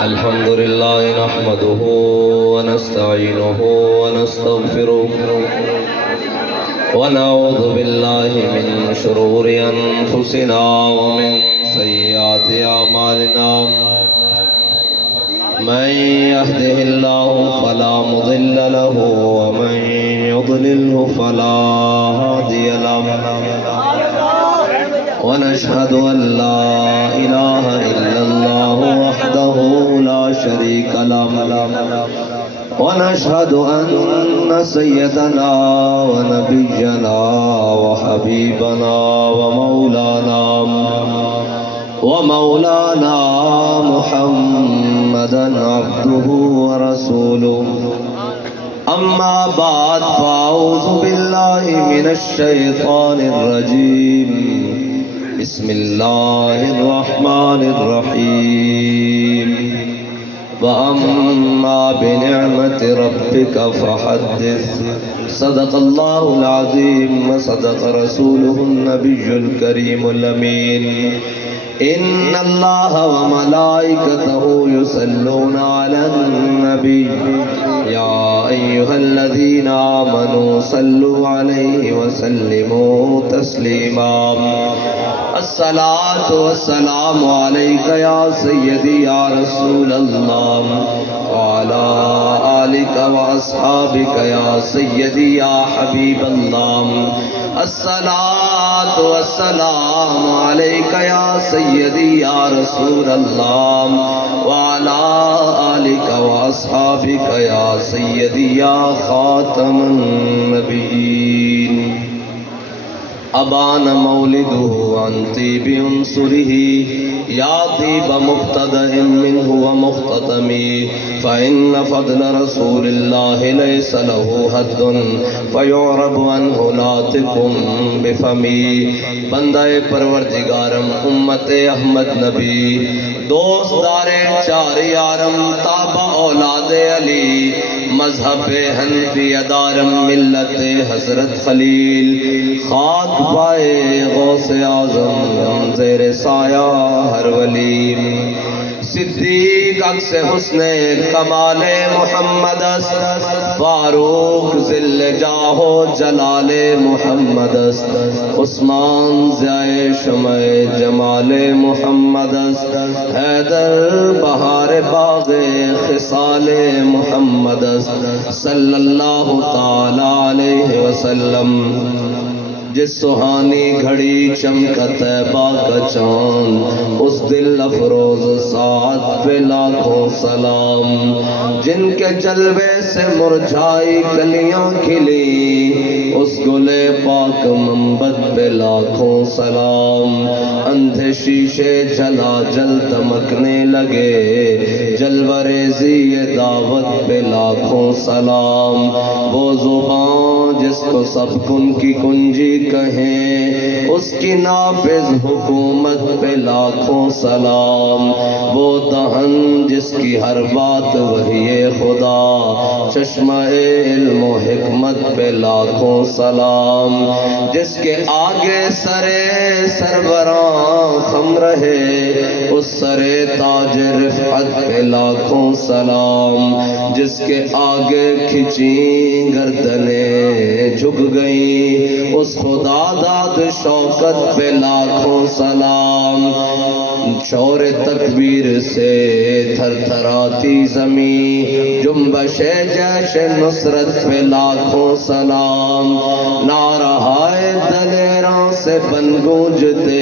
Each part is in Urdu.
الحمد لله نحمده ونستعينه ونستغفره ونعوذ بالله من شرور أنفسنا ومن سيئات أعمالنا من يهده الله فلا مضل له ومن يضلله فلا هادي له ونشهد أن لا إله إلا الله وحده لا شريك له ونشهد أن سيدنا ونبينا وحبيبنا ومولانا محمدا عبده ورسوله أما بعد فأعوذ بالله من الشيطان الرجيم بسم الله الرحمن الرحيم وأما بنعمة ربك فحدث صدق الله العظيم وصدق رسوله النبي الكريم الأمين إن الله وملائكته يصلون على النبي يا أيها الذين آمنوا صلوا عليه وسلموا تسليما الصلاة والسلام عليك يا سيدي يا رسول الله وعلى آلك وأصحابك يا سيدي يا حبيب الله الصلاة والسلام عليك يا سيدي يا رسول الله وعلى آلك وأصحابك يا سيدي يا خاتم النبيين أبان مولده عن طيب عنصره يا طيب مبتدأ منه ومختتم فإن فضل رسول الله ليس له حد فيعرب عنه ناطق بفمي بندہ پروردگارم امت احمد نبی دوست دار چار یارم تابع اولاد علی مذہب حنفی دارم ملت حضرت خلیل خاک پائے غوث اعظم زیر سایہ ہر ولی صدیق عکس حسن کمال محمد است فاروق ذل جاہ و جلال محمد است عثمان ضیاء شمع جمال محمد است حیدر بہار باغ خصال محمد است صلی اللہ تعالی علیہ وسلم جس سہانی گھڑی چمکا طیبہ کا چاند اس دل افروز ساعت پہ لاکھوں سلام جن کے جلوے سے مرجھائی کلیاں کھلی اس گل پاک منبت پہ لاکھوں سلام اندھے شیشے جلا جل دمکنے لگے جلوہ ریزی دعوت پہ لاکھوں سلام وہ زبان جس کو سب کن کی کنجی کہیں اس کی نافذ حکومت پہ لاکھوں سلام وہ دہن جس کی ہر بات وحی خدا چشمہ علم و حکمت پہ لاکھوں سلام جس کے آگے سرے سربراں خم رہے اس سرے تاج رفعت پہ لاکھوں سلام جس کے آگے کھچیں گردنیں جھک گئیں اس خدا داد شوکت پہ لاکھوں سلام شور تکبیر سے تھر تھراتی زمین جنبش جیش نصرت پہ لاکھوں سلام نعرہائے دلیراں سے بن گونجتے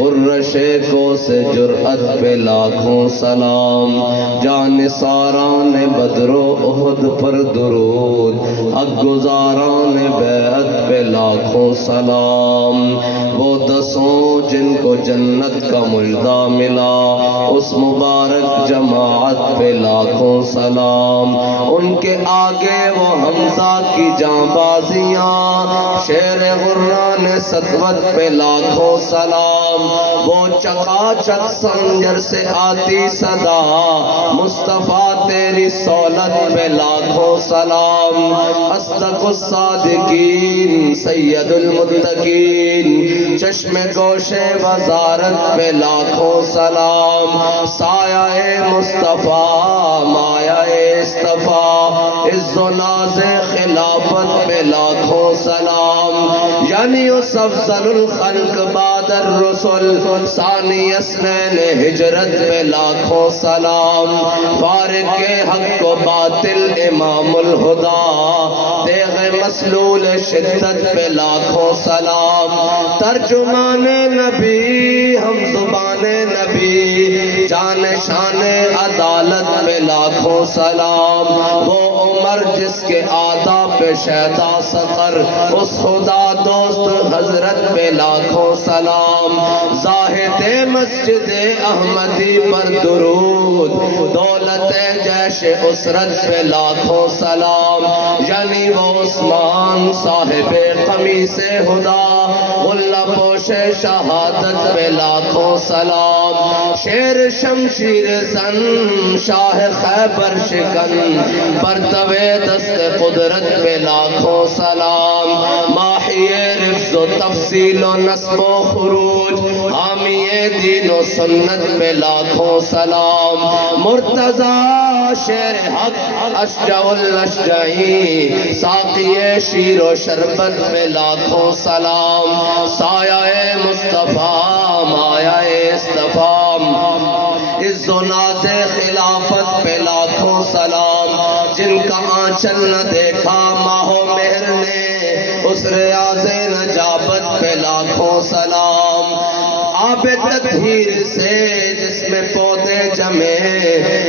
عرشے کو سے جرأت پہ لاکھوں سلام جان ساران بدر و احد پر درود حق گزاران بیعت پہ لاکھوں سلام وہ دسوں جن کو جنت کا مجدہ ملا اس مبارک جماعت پہ لاکھوں سلام ان کے آگے وہ حمزہ کی جاں بازیاں شیر غران سطوت پہ لاکھوں سلام وہ چکا چک سنجر سے آتی صدا مصطفیٰ تیرے تیری سولت پہ لاکھوں سلام، اصدق الصادقین سید المتقین، چشم گوش وزارت پہ لاکھوں سلام، سایہ مصطفیٰ مایہ اصطفیٰ، عز و ناز خلافت پہ لاکھوں سلام، یعنی اس افضل الخلق بعد الرسل، ثانی اثنین ہجرت پہ لاکھوں سلام، فارق کے حق و باطل امام الہدا، تیغ مسلول شدت پہ لاکھوں سلام، ترجمان نبی ہم زبان نبی، جان شان عدالت پہ لاکھوں سلام، وہ عمر جس کے آداب پہ شیدا سقر، اس خدا دوست حضرت پہ لاکھوں سلام، زاہد مسجد احمدی پر درود، دولت جیش اسرت پہ لاکھوں سلام، یعنی وہ عثمان صاحب قمیص ہدا، غلہ پوش شہادت پہ لاکھوں سلام، شیر شمشیر زن شاہ خیبر شکن، پرتوے دست قدرت پہ لاکھوں سلام، ماحی رفظ و تفصیل و نصب و خروج، حامی دین و سنت پہ لاکھوں سلام، مرتضی شیر حق اشجع الاشجعی، ساقی شیر و شربت پہ لاکھوں سلام، سایہ مصطفیٰ مایہ اصطفیٰ، عز و ناز خلافت پہ لاکھوں سلام، جن کا آنچل نہ دیکھا ماہ و مہر نے، اس ریاض نجابت پہ لاکھوں سلام، آب تطہیر سے جس میں پودے جمے،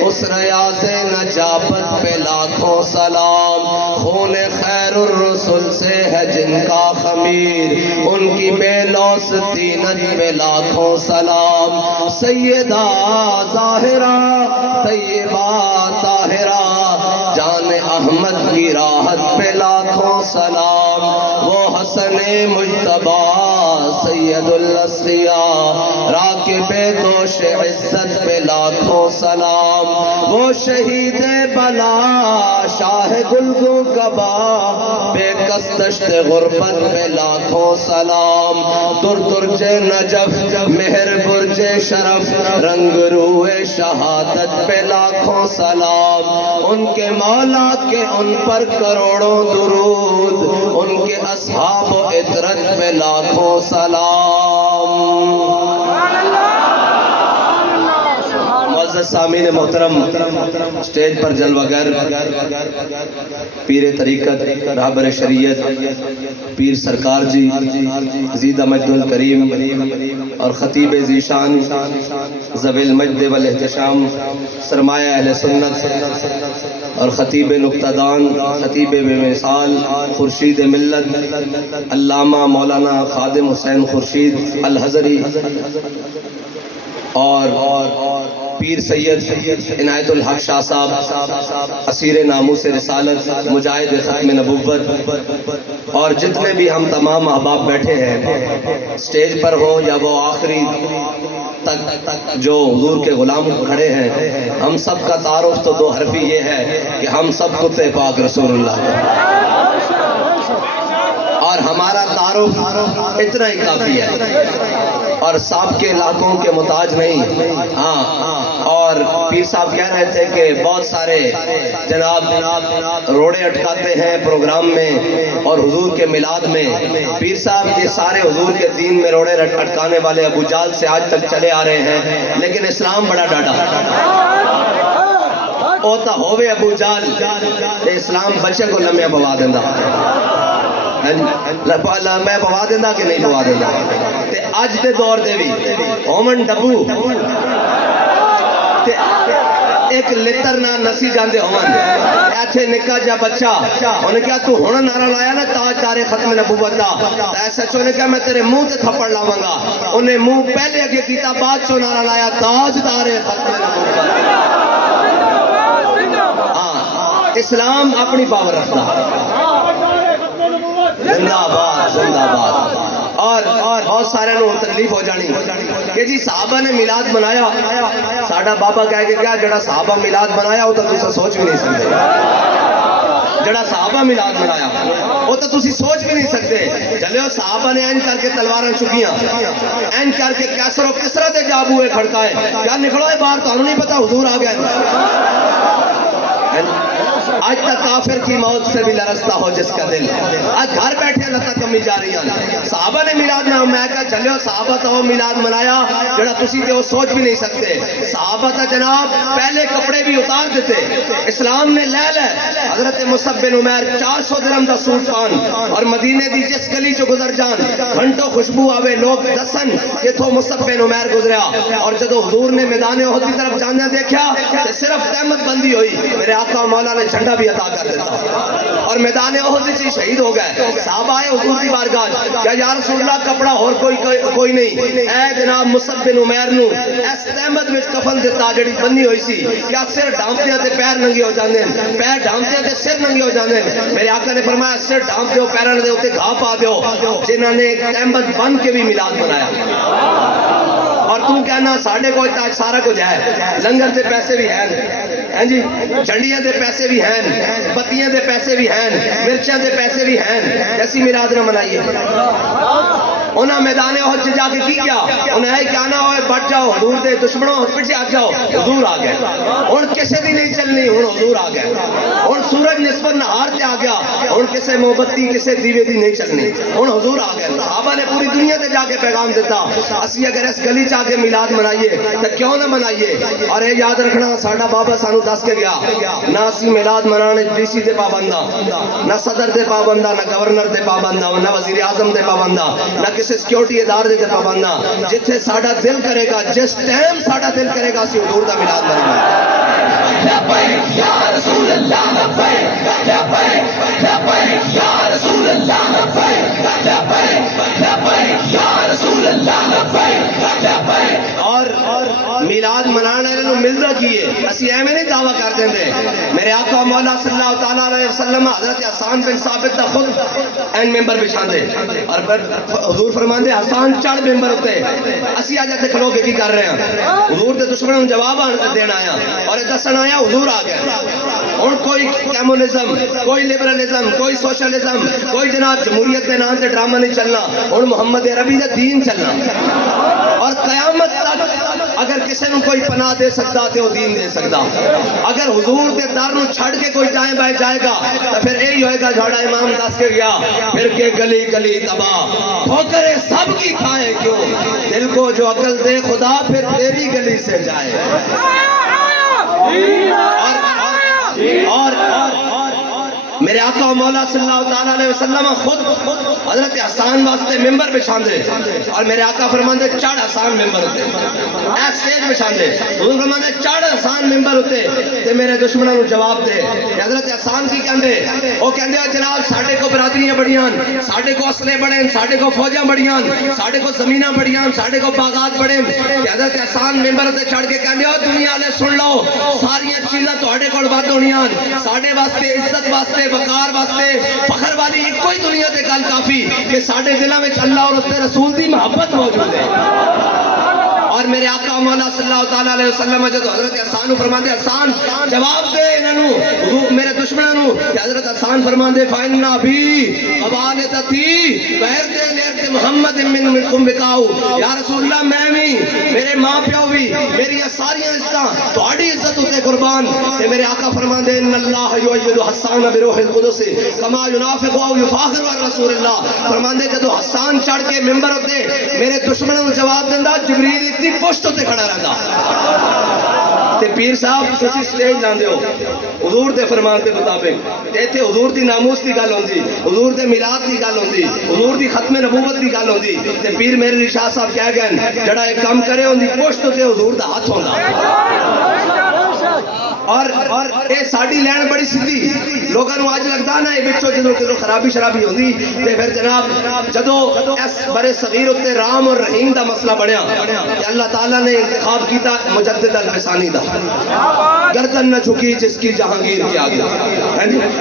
اس ریاض نجابت پہ لاکھوں سلام، خون خیر الرسل سے ہے جن کا خمیر، ان کی بے لوث تینت پہ لاکھوں سلام، سیدہ ظاہرہ طیبہ طاہرہ، جان احمد کی راحت پہ لاکھوں سلام، وہ حسن مجتبیٰ سید الاسقیاء، راکب دوش عزت پہ لاکھوں سلام، وہ شہید بلا شاہ گلگوں کبا، بے کس دشت غربت پہ لاکھوں سلام، در درج نجف مہر برج شرف، رنگ روح شہادت پہ لاکھوں سلام، ان کے مولا کے ان پر کروڑوں درود، ان کے اصحاب و عطرت پہ لاکھوں سلام۔ معزز سامعین محترم، سٹیج پر جلوگر پیر طریقت رہبر شریعت پیر سرکار جی زیدہ مجد الکریم، اور خطیب ذیشان ذوی المجد والاحتشام سرمایہ اہل سنت، اور خطیب نکتہ دان، خطیب بے مثال، خورشید ملت علامہ مولانا خادم حسین خورشید الحضری، اور پیر سید عنایت الحق شاہ صاحب اسیر ناموس رسالت، مجاہد ختم نبوت، اور جتنے بھی ہم تمام احباب بیٹھے ہیں سٹیج پر ہو یا وہ آخری تک جو حضور کے غلام کھڑے ہیں، ہم سب کا تعارف تو دو حرفی یہ ہے کہ ہم سب کتے پاک رسول اللہ ہیں، اور ہمارا تعارف اتنا ہی کافی ہے، اور صاحب کے علاقوں کے محتاج نہیں۔ ہاں، اور پیر صاحب کہہ رہے تھے کہ بہت سارے جناب روڑے اٹکاتے ہیں پروگرام میں اور حضور کے میلاد میں، پیر صاحب یہ سارے حضور کے دین میں روڑے اٹکانے والے ابو جال سے آج تک چلے آ رہے ہیں، لیکن اسلام بڑا ڈاڈا اوتا ہووے ابو جال، اسلام بچے کو لمحہ بوا دیندہ، میں بوا دیندہ کہ نہیں بوا دیندہ، تے اج دے دور دے بھی ہومن ڈبو ایک لتر نہ نسی جاندے ہومن، ایتھے نکا جا بچہ انہیں کہا تو ہونا نعرہ لایا نا تاج دارے ختم نبوت دا، ایسا چونے کہا میں تیرے منہ تے تھپڑ لاؤں گا، انہیں منہ پہلے اگے کیتا بعد چو نعرہ لایا تاج دارے ختم نبوت دا۔ اسلام اپنی پاور رکھتا، زندہ باد زندہ باد۔ اور بہت سارے لوگ تکلیف ہو جانی کہ جی صحابہ نے میلاد منایا، ساڈا بابا کہہ کے کیا جڑا صحابہ میلاد منایا وہ تو تسا سوچ بھی نہیں سکتے، جڑا صحابہ میلاد منایا وہ تو تسی سوچ بھی نہیں سکتے۔ چلو صحابہ نے این کر کے تلواراں چکیاں، این کر کے کیسر و کسرا دے جا بوئے کھڑکائے، کیا نکلو ہے باہر، تو نہیں پتا حضور آ گئے۔ آج تک کافر کی موت سے بھی لرزتا ہو جس کا دل، آج گھر بیٹھے اللہ تک کمی جا رہی ہیں۔ صحابہ نے میلاد منایا، میں کہا چلو صحابہ تو وہ میلاد منایا جڑا تسی تے وہ سوچ بھی نہیں سکتے۔ صحابہ تا جناب پہلے کپڑے بھی اتار دیتے، اسلام نے لے لے حضرت مصعب بن عمیر 400 درہم دا سوٹ پان، اور مدینے دی جس گلی چو گزر جان گھنٹوں خوشبو آوے، لوگ دسن کہ تو مصعب بن عمیر گزریا۔ اور جدو حضور نے میدان احد کی طرف جانے دیکھا کہ صرف تہمت بندی ہوئی، میرے آقا مولا نے جھنڈا بھی عطا کر دیتا اور میدان احد سے شہید ہو گئے۔ صحابہ آئے حضور کی بارگاہ، کیا یا رسول اللہ کپڑا اور کوئی نہیں، اے جناب مصعب بن عمیر نو اس تہمت وچ کفن دیتا جڑی بنی ہوئی سی، کیا سر ڈھانپدیاں تے پیر ننگے ہو جاندے، پیر ڈھانپدیاں تے سر ننگے ہو جاندے۔ میرے آقا نے فرمایا سر ڈھانپ دیو، پیراں دے اوتے گھا پا دیو، جنہاں نے تہمت بن کے بھی میلاد منایا۔ اور تم کہنا ساڑھے کو اتنا سارا کچھ ہے، لنگر دے پیسے بھی ہیں جی، جھنڈیاں دے پیسے بھی ہیں، بتیاں دے پیسے بھی ہیں، مرچاں دے پیسے بھی ہیں، کیسی میلاد نہ منائیے۔ انہاں میدان احد جا کے کی کیا، انہیں ہے کیا نہ ہوئے بٹ جاؤ حضور دے دشمنوں پیچھے آ جاؤ، حضور آ گئے، ان کسے دی نہیں چلنی، ان حضور آ گئے، ان سورج نسبت نہار تے آ گیا، ان کسے موبتی کسے دیوے دی نہیں چلنی، ان حضور آ گئے۔ صحابہ نے پوری دنیا تے جا کے پیغام دیتا، اسی اگر اس گلی جا کے میلاد منائیے تو کیوں نہ منائیے۔ اور یہ یاد رکھنا ساڈا بابا سانو دس کے گیا، نہ اسی میلاد منانے ڈی سی دے پابندہ، نہ صدر دے پابندہ، نہ گورنر دے پابندہ، نہ وزیر اعظم دے پابندہ، نہ کسی سیکیورٹی ادارے دے پابندہ، جتھے ساڈا دل کرے گا، جس ٹائم ساڈا دل کرے گا اسی حضور دا میلاد منائیں۔ لبیک یا رسول اللہ لبیک، لبیک لبیک یا رسول اللہ لبیک، لبیک لبیک یا رسول اللہ لبیک لبیک۔ اور میلاد منانے لوں ملدا کیے، اسی ایویں نہیں دعویٰ کر دیندے۔ میرے آقا مولا صلی اللہ تعالیٰ علیہ وسلم حضرت حسان بن ثابت دا خود این ممبر بچھاندے اور حضور فرماندے حسان چڑھ ممبر ہوتے، اسی آج اتنے کھلو کے کی کر رہے ہیں، حضور دے دشمنوں جواب دینا آیا اور دسن آیا حضور آ گئے۔ اور کوئی کیمونزم، کوئی لبرلزم، کوئی سوشلزم، کوئی جناب جمہوریت کے نام سے ڈرامہ نہیں چلنا، اور محمد عربی دا دین چلنا۔ اور قیامت تک اگر کسی نے کوئی پناہ دے سکتا تو وہ دین دے سکتا۔ اگر حضور دے در نو چھڑ کے کوئی دائیں بائیں جائے گا تو پھر یہی ہوئے گا جھاڑا امام دس کے گیا، پھر کے گلی گلی تباہ ٹھوکریں سب کی کھائے کیوں، دل کو جو عقل دے خدا پھر تیری گلی سے جائے۔ اور میرے آقا و مولا صلی اللہ تعالیٰ علیہ وسلم خود حضرت حسان واسطے ممبر بچھان دے، اور میرے آقا فرمان دے چڑھ حسان ممبر ہوتے، ایس سٹیج بچھان دے، حضور فرمان دے چڑھ حسان ممبر ہوتے تے میرے دشمنوں نے جواب دے کہ حضرت حسان کی کہندے، وہ کہندے جناب ساڑھے کو برادریاں بڑیاں، ساڑھے کو اسلحے بڑھیں، ساڑھے کو فوجاں بڑیاں، ساڑھے کو زمیناں بڑیاں، ساڑھے کو باغات بڑھیں، کہ حضرت حسان ممبر ہوتے چڑھ کے کہندے دنیا والے سن لو ساریاں چیزاں تہاڈے کول ود ہونیاں، ساڈے واسطے عزت واسطے وقار واسطے فخر والی ایک کوئی دنیا تے گل کافی کہ ساڈے دلاں وچ اللہ اور اس دے رسول دی محبت موجود ہے۔ اور میرے آقا مولا صلی اللہ تعالیٰ علیہ وسلم جب حضرت حسان کو فرماندے حسان جواب دے انہوں میرے دشمنوں کہ حضرت حسان فرماندے فائننا بھی قبالتتی بہرتے لیرتے محمد منکم بکاؤ، یا رسول اللہ میں بھی میرے ماں پیو بھی میری ساری عزتاں تہاڈی عزت ہوتے قربان۔ کہ میرے آقا فرماندے ان اللہ یؤید حسان بروح القدس کما ینافق و یفاخر رسول اللہ، فرماندے جدو حسان چڑھ کے ممبر ہوتے میرے دشمنوں نے جواب دیندا جبریل اس دی پشت ہوتے کھڑا رہندا۔ تے پیر صاحب تسی سٹیج لاندے ہو حضور دے فرمان دے مطابق، ایتھے حضور دی ناموس دی گل ہوندی، حضور دے میلاد دی گل ہوندی، حضور دی ختم نبوت دی گل ہوندی، تے پیر میرے علی شاہ صاحب کہہ گئے جڑا ایک کام کرے ہوندی پشت تے حضور دا ہاتھ ہوندا۔ اور اے ساڈی لین بڑی سیدھی لوگاں نوں اج لگدا نا اے وچوں جدوں کدو خرابی شرابی ہوندی تے پھر جناب جدوں اس برے صغیر اُتے رام اور رحیم دا مسئلہ بنیا کہ اللہ تعالیٰ نے انتخاب کیتا مجدد الحسانی دا گردن نہ جھکی جس کی جہانگیر کی آگے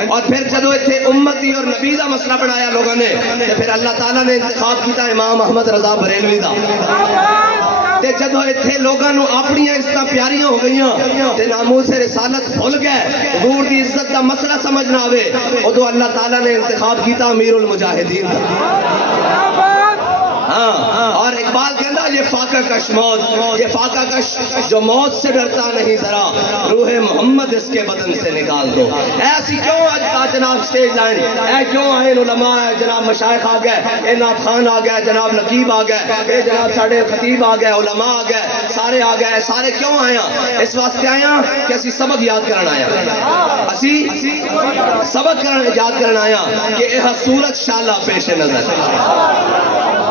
اور پھر جدوں ایتھے امتی اور نبی دا مسئلہ بنایا لوگوں نے تے پھر اللہ تعالیٰ نے انتخاب کیتا امام احمد رضا بریلوی دا تے جدوں ایتھے لوگاں نوں اپنی عزتاں پیاریاں ہو گئیاں تے ناموس رسالت بھول گئے حضور دی عزت دا مسئلہ سمجھ نہ آوے اودوں اللہ تعالیٰ نے انتخاب کیتا امیر المجاہدین دا ہاں اور اقبال کہندا یہ فاقہ کش موت یہ فاقہ کش جو موت سے ڈرتا نہیں ذرا روح محمد اس کے بدن سے نکال دو ایسی کیوں آج کا جناب سٹیج لائن اے کیوں آئے علماء ہے جناب مشائخ آ گئے اے ناب خان آ گئے جناب نقیب آ گئے اے جناب ساڑھے خطیب آ گئے علماء آ گئے سارے کیوں آیا اس واسطے آیا کہ اسی سبق یاد کرنا آیا اسی سبق یاد کرنا آیا کہ اے صورت شالا پیش نظر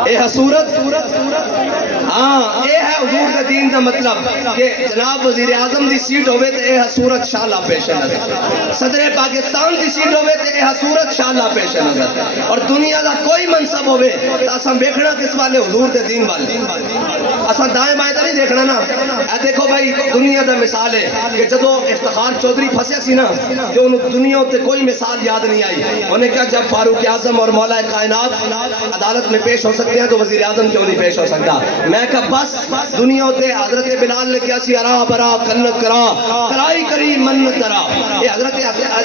اے صورت ہاں اے ہے حضور کے دین دا مطلب کہ جناب وزیر اعظم دی سیٹ ہوئے تے اے صورت شالا پیش نظر صدر پاکستان دی سیٹ ہوئے تے اے صورت شالا پیش نظر اور دنیا دا کوئی منصب ہوئے تو اساں دیکھنا کس والے حضور دے دین والے اساں دائیں بائیں تو نہیں دیکھنا نا اے دیکھو بھائی دنیا دا مثال ہے کہ جدو افتخار چودھری پھنسے سی نا جو انہوں دنیا تے کوئی مثال یاد نہیں آئی انہیں کہا جب فاروق اعظم اور مولا کائنات عدالت میں پیش ہو سکتے ہیں تو وزیر اعظم کیوں نہیں پیش ہو سکتا میں کہا بس دنیا تے حضرت بلال نے کیا سی ارا برا کنت کرا کرائی کری منت درا یہ حضرت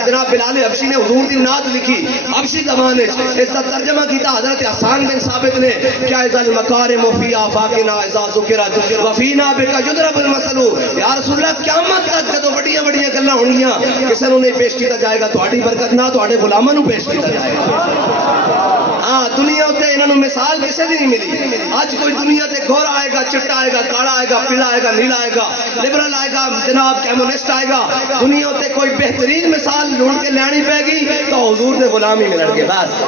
جناب بلال حبشی نے حضور دی نعت لکھی حبشی زبان اس کا ترجمہ کیتا حضرت حسان بن ثابت نے کیا ازل مکارم فی آفاقنا اذا ذکرت وفینا بک یضرب المثل یا رسول اللہ قیامت تک جدوں بڑیاں بڑیاں گلاں ہونگیاں کسے نوں نہیں پیش کیتا جائے گا تہاڈی برکت نہ تہاڈے غلاماں نوں پیش کیتا جائے گا ہاں دنیا تے انہاں نوں مثال کسے دی نہیں ملی آج کوئی دنیا تے گورا آئے گا چٹا آئے گا کالا آئے گا پیلا آئے گا نیلا آئے گا لبرل آئے گا جناب کمیونسٹ آئے گا دنیا تے کوئی بہترین مثال ڈھونڈ کے لینی پے گی تو حضور دے غلام ہی ملن گے بس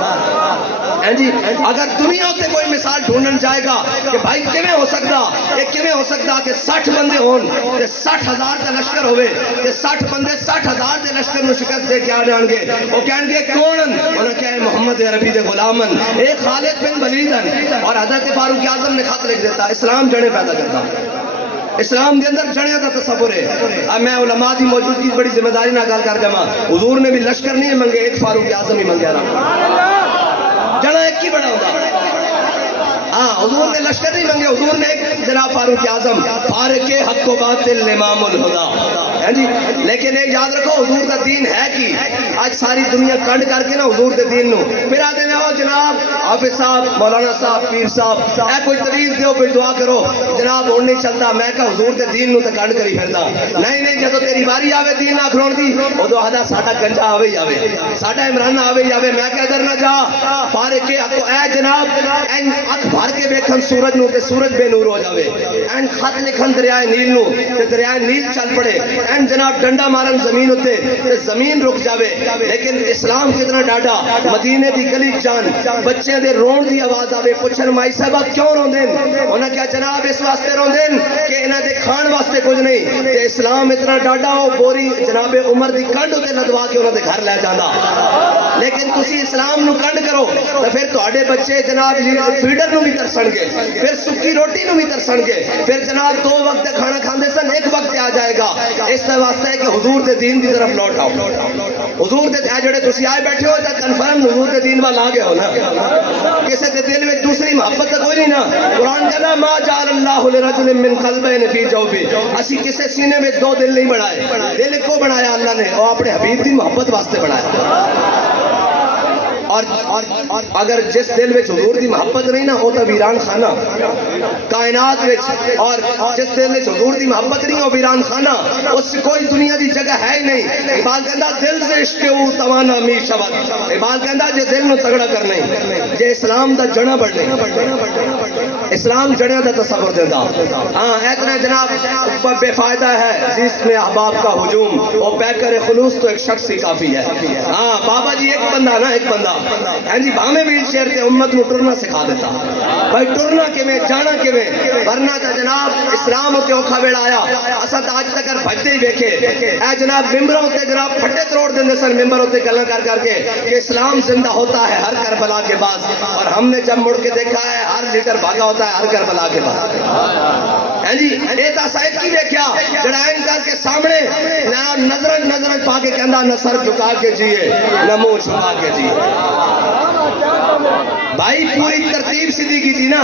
جی اگر دنیا تے کوئی مثال ڈھونڈن جائے گا کہ بھائی کیویں ہو سکتا یہ کیویں ہو سکتا کہ 60 بندے ہون تے 60,000 دا لشکر ہوئے تے 60 بندے 60,000 دے لشکر نوں شکست دے کے آ جان گے وہ کہیں گے کون انہاں کہے محمد عربی دے غلامن اے خالد بن ولید اور حضرت فاروق اعظم نے خط لکھ دیتا اسلام جڑے پیدا کرتا اسلام دے اندر جڑیاں دا تصور ہے اب میں علماء دی موجودگی بڑی ذمہ داری نہ گل کر جاواں حضور نے بھی لشکر نہیں منگے ایک فاروق اعظم ہی منگیا رہا جڑا ایک ہی بڑا ہوتا ہاں حضور نے لشکر نہیں منگے حضور نے ایک جناب فاروق اعظم فارق حق و باطل امام الہدا جی لیکن ایک یاد رکھو حضور دا دین ہے کی آج ساری دنیا کنڈ کر کے نا حضور دے دین نو پھر آتے ہیں او جناب حافظ صاحب مولانا صاحب پیر صاحب اے کوئی تریز دیو کوئی دعا کرو جناب ہون نہیں چلتا میں کہا حضور دے دین نو تے کنڈ کری پھردا نہیں جدو تیری باری آوے دین آکھرون دی اودو آہدا ساڈا گنجا آوے ہی آوے ساڈا عمران آوے ہی آوے میں کہا ادھر نہ جا فارق حق اے جناب این اکھ بھر کے ویکھن سورج نو تے سورج بے نور ہو جاوے این خط لکھن دریائے نیل نو تے دریائے نیل چل پڑے این جناب ڈنڈا مارن زمین ہوتے تے زمین رک جاوے لیکن اسلام کتنا ڈاڈا مدینے دی گلی جان بچے دے رون دی آواز آوے پوچھن مائی صاحبہ کیوں رون دین انہاں کیا جناب اس واسطے رون دین کہ انہاں دے کھان واسطے کچھ نہیں تے اسلام اتنا ڈاڈا ہو بوری جناب عمر دی کنڈ ہوتے لدوا کے انہاں دے گھر لے جانا لیکن تسی اسلام نو کنڈ کرو تو پھر تہاڈے بچے جناب فیڈر نو بھی ترسن گے پھر سکی روٹی نو بھی ترسن گے پھر جناب 2 وقت کھانا کھاندے سن 1 وقت آ جائے گا اس واسطے ہے کہ حضور دے دین دی طرف لوٹ آؤ حضور دے جڑے تسی آئے بیٹھے ہو تے کنفرم حضور دے دین وال آ گئے ہو نا کسے دے دل وچ دوسری محبت تے کوئی نہیں نا قرآن کہنا ما جعل اللہ لرجل من قلبین فی جوفہ اسی کسے سینے وچ 2 دل نہیں بنائے دل کو بنایا اللہ نے اور اپنے حبیب دی محبت واسطے بنایا اور اگر جس دل وچ حضور دی محبت نہیں نا او تے ویران خانہ کائنات وچ اور جس دل وچ حضور دی محبت نہیں او ویران خانہ اس کوئی دنیا دی جگہ ہے ہی نہیں اقبال کہندا دل سے عشق او توانا می شود اقبال کہندا جے دل نو تگڑا کرنے جے اسلام دا جڑا بڑھنے اسلام جڑے دا تصور دیندا ہاں اتنا جناب بے فائدہ ہے زیست میں احباب کا ہجوم او پیکر خلوص تو ایک شخص ہی کافی ہے ہاں بابا جی ایک بندہ نا ایک بندہ ہاں جی بھاویں ویل چیئر تے امت نو ٹرنا سکھا دیتا بھائی ٹرنا کیویں جانا کیویں ورنہ تے جناب اسلام تے اوکھا ویلا آیا اساں تے اج تک بھجدے ہی ویکھے اے جناب ممبراں تے جناب پھٹے تروڑ دیندے سن ممبر تے گلاں کر کے کہ اسلام زندہ ہوتا ہے ہر کربلا کے بعد اور ہم نے جب مڑ کے دیکھا ہے ہر لیڈر بھاگا ہوتا ہے ہر کربلا کے بعد ہاں جی اے تا سائد کی دیکھیا جڑا این کر کے سامنے نظر پا کے کہندا نہ سر جھکا کے جیے نہ منہ چھپا کے جیے بھائی پوری ترتیب سیدھی کی تھی نا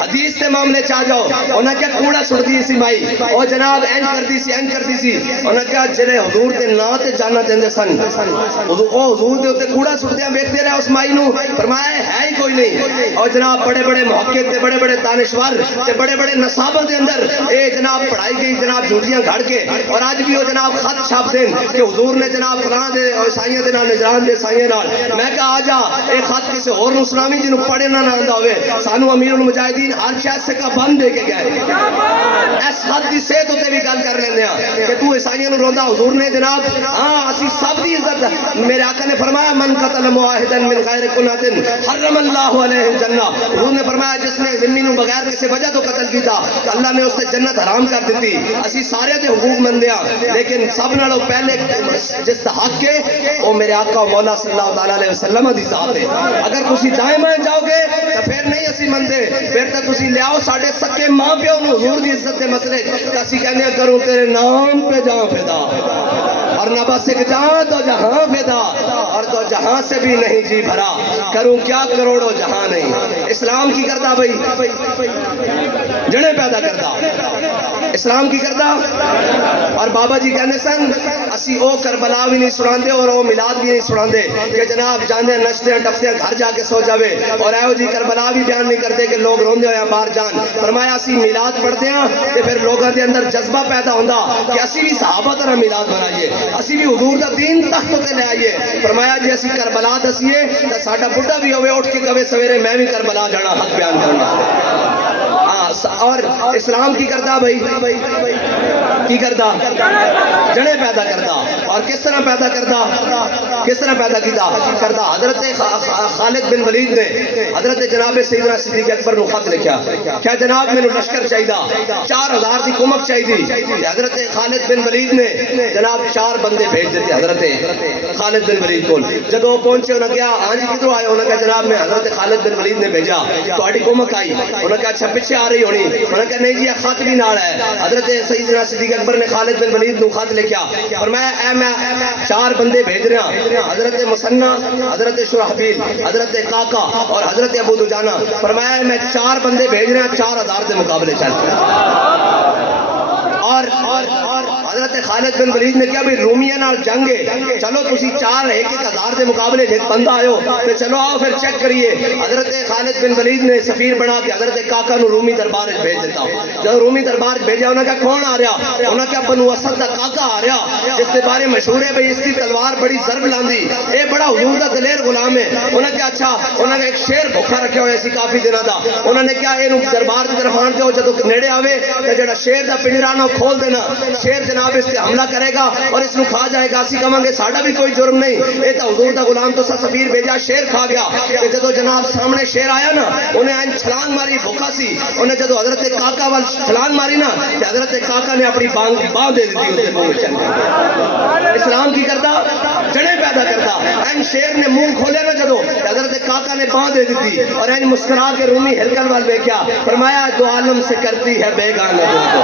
حدیث سے معاملے چاہ جاؤ انہاں کیا کوڑا سڑ دی سی مائی او جناب این کر دی سی انہاں کیا جڑے حضور دے نام تے جانا دیندے سن او حضور دے اوتے کوڑا سڑدیاں ویکھدے رہے اس مائی نو فرمایا ہے ہی کوئی نہیں اور جناب بڑے بڑے محقق تے بڑے بڑے دانشور تے بڑے بڑے نصاباں دے اندر اے جناب پڑھائی گئی جناب جھوٹیاں گھڑ کے اور آج بھی وہ جناب خط چھاپ دین کہ حضور نے جناب فلاں دے عیسائیاں دے نال نجران دے عیسائیاں نال میں کہا آ جا اے خط کسی اور نو سلامی جنوں پڑھے نہ آندا ہوئے سانو امیر المجاہدین ہر شاید سے کا بند دے کے گئے اس خط دی صحت تے بھی گل کر لیندے ہاں کہ تو عیسائیاں نو روندا حضور نے جناب ہاں اسی سب دی عزت میرے آقا نے فرمایا من قتل معاہدا من غیر کنات حرم اللہ علیہ الجنہ حضور نے فرمایا جس نے ذمہ نو بغیر کسی وجہ تو قتل کیتا اللہ نے اس تے جنت حرام کر دتی اسی سارے دے حقوق مندے ہاں لیکن سب نالوں پہلے جس دا حق ہے وہ میرے آقا و مولا صلی اللہ تعالی علیہ وسلم دی ذات ہے اگر تسی دائیں بائیں جاؤ گے تو پھر نہیں اسی مندے پھر تو تسی لے آؤ ساڈے سکے ماں پیو نو حضور دی عزت دے مسئلے اسی کہنے کروں تیرے نام پہ جاں فدا اور نہ بس ایک جہاں تو جہاں فدا اور تو جہاں سے بھی نہیں جی بھرا کروں کیا کروڑوں جہاں نہیں اسلام کی کرتا بھائی جڑے پیدا کرتا اسلام کی کرتا اور بابا جی کہنے سن اسی او کربلا بھی نہیں سناندے اور او میلاد بھی نہیں سناندے کہ جناب جاندے نچدے ٹپتے گھر جا کے سو جاوے اور ایو جی کربلا بھی بیان نہیں کرتے کہ لوگ روندے ہوئے باہر جان فرمایا اسی میلاد پڑھتے ہیں تے پھر لوگوں دے اندر جذبہ پیدا ہوندا کہ اسی بھی صحابہ طرح میلاد منائیے اسی بھی حضور دا دین تخت تے لے آئیے فرمایا جی اسی کربلا دسیے تے ساڈا بڈھا بھی ہوے اٹھ کے کہے سویرے میں بھی کربلا جانا حق بیان کرنا اور اسلام کی کرتا بھائی کی کرتا جڑے پیدا کرتا اور کس طرح پیدا کرتا حضرت خالد بن ولید نے حضرت جناب سیدنا صدیق اکبر نو خط لکھیا کیا جناب میں لشکر چاہیے 4000 دی کمک چاہیے حضرت خالد بن ولید نے جناب 4 بندے بھیج دیتے حضرت خالد بن ولید کو جب وہ پہنچے انہوں نے کہا ہاں جی کدھروں آئے انہوں نے کہا جناب میں حضرت خالد بن ولید نے بھیجا تو کمک آئی انہوں نے کہا اچھا پیچھے آ رہی ہونی انہوں نے کہا نہیں جی خط بھی نال ہے حضرت سیدنا صدیق اکبر نے خالد بن ولید کو خط لکھیا فرمایا اے میں 4 بندے بھیج رہا حضرت مسنہ حضرت شرحبیل حضرت کاکا اور حضرت ابو دجانہ فرمایا میں 4 بندے بھیج رہا 4000 کے مقابلے چل اور حضرت خالد بن ولید نے کہا بھی رومیہ نال جنگ ہے چلو تسی 4-1-1000 دے مقابلے ایک بندہ آئے تو چلو آؤ پھر چیک کریے حضرت خالد بن ولید نے سفیر بنا کے حضرت کاکا نو رومی دربار بھیج دیتا جب رومی دربار بھیجا انہوں نے کہا کون آ رہا انہوں نے کہا بنو اسد دا کاکا آ رہا جس کے بارے مشہور ہے بھئی اس کی تلوار بڑی ضرب لاندی اے بڑا حضور دا دلیر غلام ہے انہوں نے کہا اچھا انہوں نے ایک شیر بھوکھا رکھے ہوئے اسی کافی دنوں دا انہوں نے کہا اینو دربار کی طرف آن دیو جدو نیڑے آوے تے جڑا شیر دا پنجرا نہ کھول دینا شیر جناب اس سے حملہ کرے گا اور اس کو کھا جائے گا اسی کہاں گے ساڈا بھی کوئی جرم نہیں اے تا حضور دا غلام تو سا سفیر بھیجا شیر کھا گیا تے جدو جناب سامنے شیر آیا نا انہیں این چھلانگ ماری بھوکا سی انہیں جدو حضرت کاکا وال چھلانگ ماری نا تے حضرت کاکا نے اپنی باں دے دیتی اسے منہ چل اسلام کی کرتا جڑے پیدا کرتا این شیر نے منہ کھولے نا جدو حضرت کاکا نے باں دے دیتی اور این مسکرا کے رومی ہلکن وال بیکیا فرمایا دو عالم سے کرتی ہے بیگانہ دل کو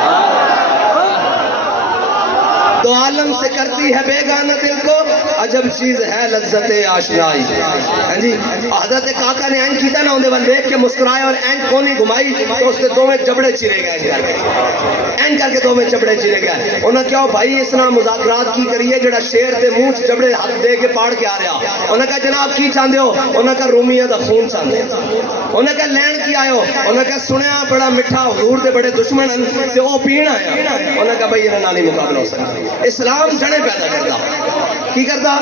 دو عالم سے کرتی ہے بیگانہ دل کو عجب چیز ہے لذت آشنائی ہاں جی حضرت کاکا نے این کیتا نہ ہوندے وال دیکھ کے مسکرائے اور این کونی گھمائی تو اس کے 2 میں جبڑے چیرے گئے این کر کے 2 میں جبڑے چیرے گئے انہوں نے کہا بھائی اس طرح مذاکرات کی کریے جڑا شیر دے منہ جبڑے ہاتھ دے کے پاڑ کے آ رہا انہوں نے کہا جناب کی چاندے ہو انہوں نے کہا رومیہ دا خون چاندے انہوں نے کہا لین کی آئے ہو انہوں نے کہا سنیا بڑا مٹھا حضور دے بڑے دشمن ہیں تے او پین آیا انہوں نے کہا بھائی انہوں نے نالی مقابلہ ہو سکتا اسلام جڑے پیدا کرتا کی کردا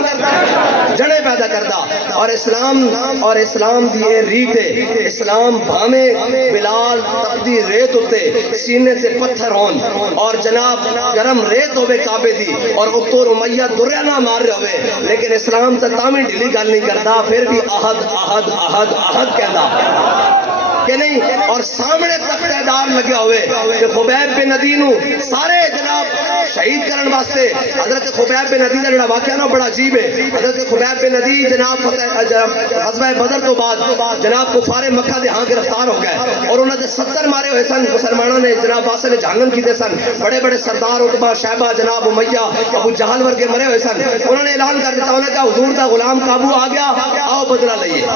جڑے پیدا کردا اور اسلام دی اے ریت ہے اسلام بھاویں بلال تپدی ریت ہوتے سینے سے پتھر ہون اور جناب گرم ریت ہوے کعبے دی اور اتور امیہ دریا نہ مار رہے ہوئے لیکن اسلام تے تاویں ڈھلی گل نہیں کردا پھر بھی احد احد احد احد کہندا کہ نہیں اور سامنے تختہ دار لگیا ہوئے کہ خبیب بن عدی نو سارے جناب شہید کرن واسطے حضرت خبیب بن عدی دا جڑا واقعہ نا بڑا عجیب ہے حضرت خبیب بن عدی جناب غزوہ بدر تو بعد جناب کفار مکہ دے ہاں گرفتار ہو گئے اور انہوں نے 70 مارے ہوئے سن مسلمانوں نے جناب واسطے جہنم کیتے سن بڑے بڑے سردار عتبہ شیبہ جناب امیہ ابو جہل ورگے مرے ہوئے سن انہوں نے اعلان کر دیتا انہوں نے کہا حضور دا غلام قابو آ گیا آؤ بدلہ لئیے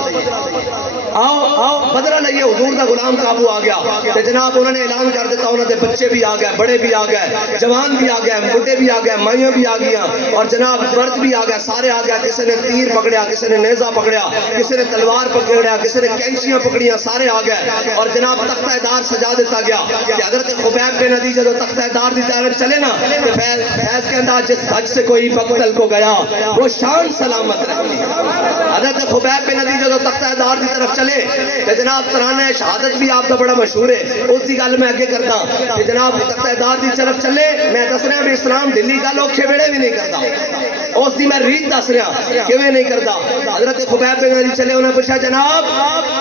آؤ بدلہ لئیے حضور دا غلام قابو آ گیا کہ جناب انہوں نے اعلان کر دیتا انہوں نے بچے بھی آ گئے بڑے بھی آ گئے جوان بھی آ گئے بڈھے بھی آ گئے مائیاں بھی آ گیا اور جناب مرد بھی آ گئے سارے آ گئے کسی نے تیر پکڑیا کسی نے نیزہ پکڑیا کسی نے تلوار پکڑیا کسی نے کینچیاں پکڑیاں سارے آ گئے اور جناب تختہ دار سجا دیتا گیا کہ حضرت خبیب بن عدی جب تختہ دار دی طرف چلے نا کہ فیض کہندا جس حج سے کوئی مقتل کو گیا وہ شان سلامت رہی حضرت خبیب بن عدی جب تختہ دار دی طرف چلے کہ جناب ترانہ شہادت بھی آپ کا بڑا مشہور ہے اس کی گل میں آگے کرتا کہ جناب تختہ دار دی طرف چلے میں دس رہا بھی اسلام ڈھلی گل اوکھے بیڑے بھی نہیں کرتا اس دی میں ریت دس رہا کیویں نہیں کرتا حضرت خبیب بن عدی چلے انہوں نے پوچھا جناب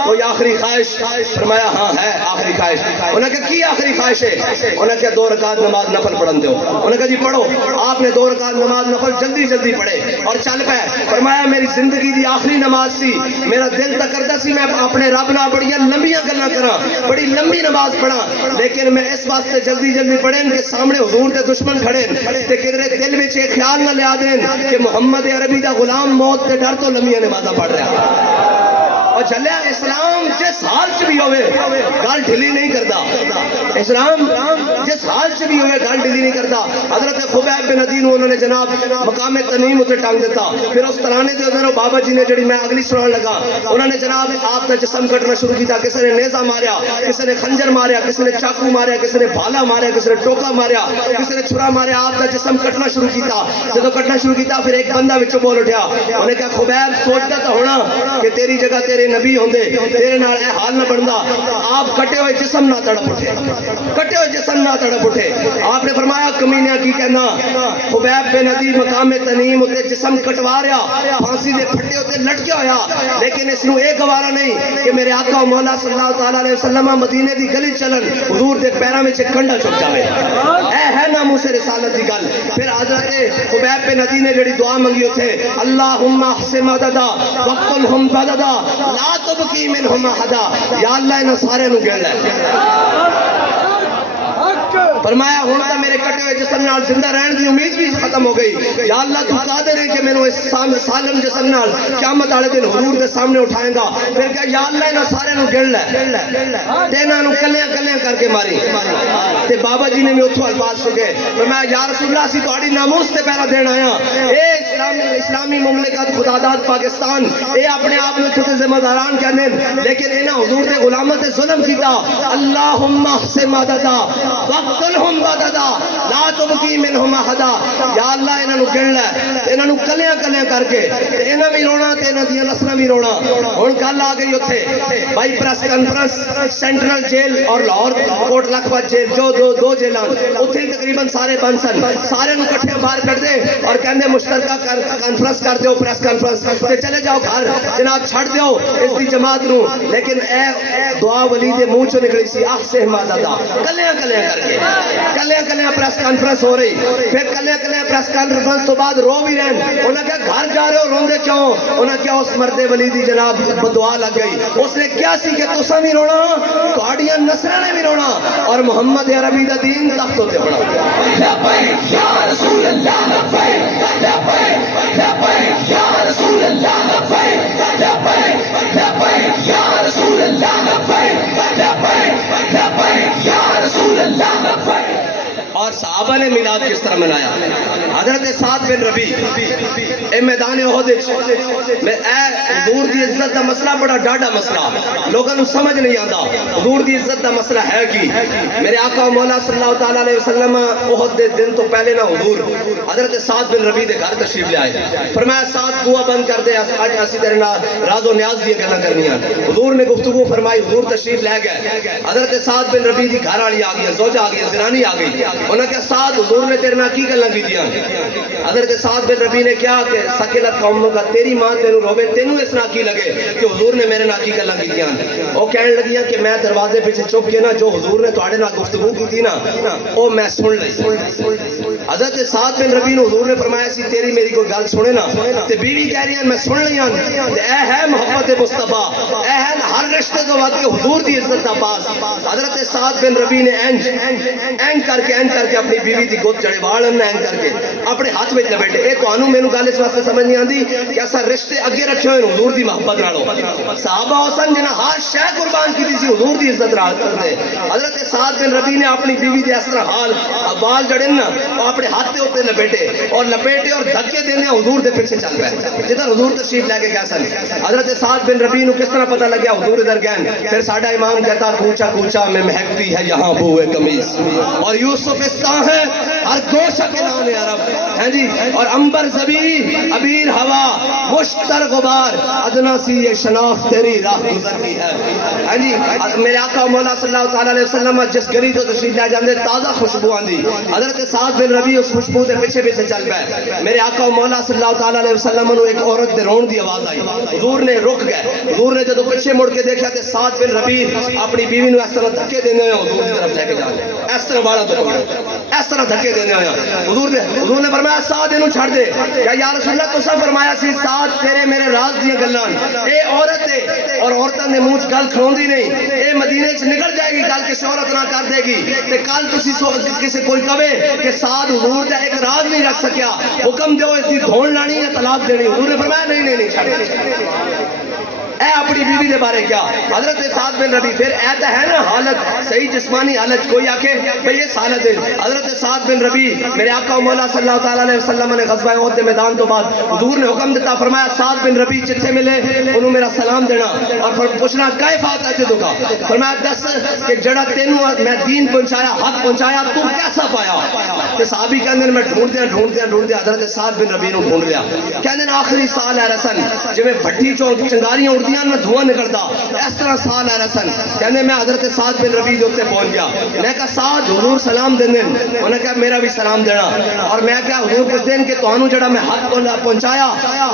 کوئی آخری خواہش فرمایا ہاں ہے آخری خواہش انہوں نے کہا کی آخری خواہش ہے انہوں نے کہا 2 رکعت نماز نفل پڑھن دو انہوں نے کہا جی پڑھو آپ نے 2 رکعت نماز نفل جلدی جلدی پڑھے اور چل پے فرمایا میری زندگی دی آخری نماز سی میرا دل تک کرتا سی میں اپنے رب نہ بڑی لمبیاں گلاں کراں بڑی لمبی نماز پڑھاں لیکن میں اس واسطے جلدی جلدی پڑھیں کہ سامنے حضور دے دشمن کھڑے تے کدھر دل وچ یہ خیال نہ لیا دین کہ محمد عربی دا غلام موت دے ڈر تو لمبیاں نمازاں پڑھ رہا اور چلیا اسلام جس حال سے بھی ہوئے گل ڈھلی نہیں کرتا اسلام جس حال سے بھی ہوئے گل ڈھلی نہیں کرتا حضرت خبیب بن عدی نو انہوں نے جناب مقام تنعیم اتنے ٹانگ دیتا پھر اس ترانے دے ادھر بابا جی نے جڑی میں اگلی سنان لگا انہوں نے جناب آپ کا جسم کٹنا شروع کیتا کسی نے نیزہ ماریا کسی نے خنجر ماریا کسی نے چاقو ماریا کسی نے بھالا ماریا کسی نے ٹوکا ماریا کسی نے چھرا ماریا آپ کا جسم کٹنا شروع کیتا جب کٹنا شروع کیتا پھر ایک بندہ وچوں بول اٹھیا انہوں نے کہا خبیب سوچتا تو ہونا کہ تیری جگہ تیرے نبی ہوندے تیرے نال اے حال نہ بندا آپ کٹے ہوئے جسم نہ تڑپ اٹھے کٹے ہوئے جسم نہ تڑپ اٹھے آپ نے فرمایا کمینیا کی کہنا خبیب بن عدی مقام تنعیم تے جسم کٹوا رہا پھانسی دے پھٹے ہوتے لٹکیا ہویا لیکن اس نو اے گوارا نہیں کہ میرے آقا و مولا صلی اللہ تعالی علیہ وسلم مدینے دی گلی چلن حضور دے پیراں وچ کنڈا چپ جاوے اے ہے ناموس رسالت دی گل پھر حضرت خبیب بن عدی نے جڑی دعا منگی اوتھے اللہم احسن مددا وقتلہم بددا لا تبقی منہم احدا یا اللہ انہاں سارے نو گھن لے فرمایا ہوں تو میرے کٹے ہوئے جسم نال زندہ رہن کی امید بھی ختم ہو گئی یا اللہ تو قادر ہے کہ میں نے اس سالم جسم نال قیامت والے دن حضور دے سامنے اٹھائیں گا پھر کہا یا اللہ انہاں سارے نو گن لے تے انہاں نو کلیاں کلیاں کر کے ماری تے بابا جی نے بھی اتھوں الفاظ سکے فرمایا یا رسول اللہ سی تہاڈی ناموس تے پہرا دین آیا اے اسلامی مملکت خداداد پاکستان اے اپنے آپ میں چھوٹے ذمہ داران کہنے لیکن انہاں حضور دے غلاموں تے ظلم کیتا اللہم احسن مددا وقتلہم بددا لا تبقی منہم احدا یا اللہ انہاں نو گن لے انہاں نو کلیاں کلیاں کر کے انہاں بھی رونا تے انہاں دیاں نسلاں بھی رونا ہن گل آ گئی اوتھے بائی پریس کانفرنس سینٹرل جیل اور لاہور کوٹ لکھپت جیل جو دو جیلاں اوتھے تقریباً سارے بند سن سارے نو کٹھے باہر کر دے اور کہندے مشترکہ کانفرنس کر دیو پریس کانفرنس تے چلے جاؤ گھر جناب چھڑ دیو اس دی جماعت نو لیکن اے دعا ولی دے منہ چوں نکلی سی احسن مددا کلیاں کلیاں کر کے کلیاں کلیاں پریس کانفرنس ہو رہی پھر کلیاں کلیاں پریس کانفرنس تو بعد رو بھی رہن انہاں کہا گھر جا رہے ہو روندے کیوں انہاں کیا اس مرد ولی دی جناب بدعا لگ گئی اس نے کیا سی کہ تساں بھی رونا تہاڈیاں نسلاں نے بھی رونا اور محمد عربی دا دین تخت تے ہونا لبیک یا رسول اللہ لبیک لبیک لبیک یا رسول اللہ لبیک لبیک لبیک یا رسول اللہ لبیک لبیک لبیک یا رسول اللہ لبیک اور صحابہ صحابہ نے میلاد کس طرح منایا. حضرت سعد بن ربی اے میدان احد میں اے حضور دی عزت دا مسئلہ بڑا ڈاڈا مسئلہ لوگوں کو سمجھ نہیں آتا. حضور دی عزت دا مسئلہ ہے کی میرے آقا و مولا صلی اللہ تعالی علیہ وسلم احد دے دن تو پہلے نہ حضور حضرت سعد بن ربی دے گھر تشریف لے آئے. فرمایا سعد بوا بند کر دے اج اسی تیرے نال راز و نیاز دی گلاں کرنیاں. حضور نے گفتگو فرمائی. حضور تشریف لے گئے. حضرت سعد بن ربی دی گھر والی آ گئی, زوجہ آ گئی, زنانی آ گئی. انہوں نے کہا سعد حضور نے تیرے نال کی گلاں کیتیاں؟ حضرت سعد بن ربی نے کیا کہ سکلت قوموں کا تیری ماں تینوں روے تینوں اس نال کی لگے کہ حضور نے میرے نال کی گلاں کیتیاں. وہ کہنے لگیاں کہ میں دروازے پیچھے چھپ کے نا جو حضور نے تواڈے نال گفتگو کی تھی نا او میں سن لئی. حضرت سعد بن ربی نے حضور نے فرمایا سی تیری میری کوئی گل سنے نا تے بیوی کہہ رہی ہے میں سن لیاں. اے ہے محبت مصطفیٰ, اے ہے ہر رشتے تو ود کے حضور دی عزت دا پاس. حضرت سعد بن ربی نے اینج کر کے اپنی بیوی دی گود جڑے وال اینج کر کے اپنے ہاتھ وچ لپیٹے. اے تانوں مینوں گل اس واسطے سمجھ نہیں آندی کہ اساں رشتے اگے رکھے ہوئے حضور دی محبت نالوں. صحابہ حسن جنہاں ہر شے قربان کیتی سی حضور دی عزت نال کرتے. حضرت سعد بن ربی نے اپنی بیوی دے اس طرح حال وال جڑے نا اپنے ہاتھ دے اوتے لپیٹے اور دھکے دینے حضور دے پیچھے چل گئے جدھر حضور تشریف لے کے گئے سن. حضرت سعد بن ربی نو کس طرح پتہ لگیا حضور ادھر گئے. پھر ساڈا امام کہتا کوچا کوچا میں مہکتی ہے یہاں بوئے قمیص اور یوسف استاں ہے ہر گوشہ کے نام عرب. ہیں جی اور عنبر زبی ابیر ہوا مشتر غبار ادنا سی یہ شناخت تیری راہ گزرتی ہے. ہیں جی میرے آقا مولا صلی اللہ تعالی علیہ وسلم جس گلی تو تشریف لے جاندے تازہ خوشبو آندی. حضرت سعد بن ربی اس خوشبو دے پیچھے پیچھے چل پئے. میرے آقا مولا صلی اللہ تعالی علیہ وسلم نو ایک عورت دے رون دی آواز آئی. حضور نے رک گئے. حضور نے جدو پیچھے مڑ کے دیکھا تے سعد بن ربی اپنی بیوی نو اس طرح دھکے دینے ہوئے حضور کی طرف لے کے جا رہے اس طرح والا تو اس طرح دھکے دینے ہوئے. حضور نے فرمایا سعد انہوں چھڑ دے. یا رسول اللہ تو سا فرمایا سی سعد تیرے میرے راز دی گلان اے عورت ہے اور عورتاں نے منہ گل کھلوندی نہیں. اے مدینے سے نکل جائے گی گل کسی عورت نہ کر دے گی تے کل تسی کسی کوئی کہے کہ سعد حضور دا ایک راز نہیں رکھ سکیا حکم دیو اسی دھون لانی یا طلاق دینی. حضور نے فرمایا نہیں چھڑ اے اپنی بیوی دے بارے کیا. حضرت سعد بن ربی پھر اے تو ہے نا حالت صحیح جسمانی حالت کوئی آکے بھئی یہ حالت ہے. حضرت سعد بن ربی میرے آقا و مولا صلی اللہ تعالی علیہ وسلم نے غزوہ احد کے میدان تو بعد حضور نے حکم دیتا فرمایا سعد بن ربی جتھے ملے انہوں میرا سلام دینا اور پوچھنا کیف آتا ہے تو کا. فرمایا دس کہ جڑا تینوں میں دین پہنچایا حق پہنچایا تو کیسا پایا. کہ صحابی کہندے میں ڈھونڈ دیا حضرت سعد بن ربی نو ڈھونڈ لیا. کہندے آخری سال ہے رسن جویں بھٹی چوں چنگاریاں میں دھواں نکلتا اس طرح سال ہے رسن. کہنے میں حضرت سعد بن ربی دوتے پہنچ گیا. میں کہا سعد حضور سلام دیں دیں. انہوں نے کہا میرا بھی سلام دینا. اور میں کہا حضور کس دن کہ توانو جڑا میں حق پہنچایا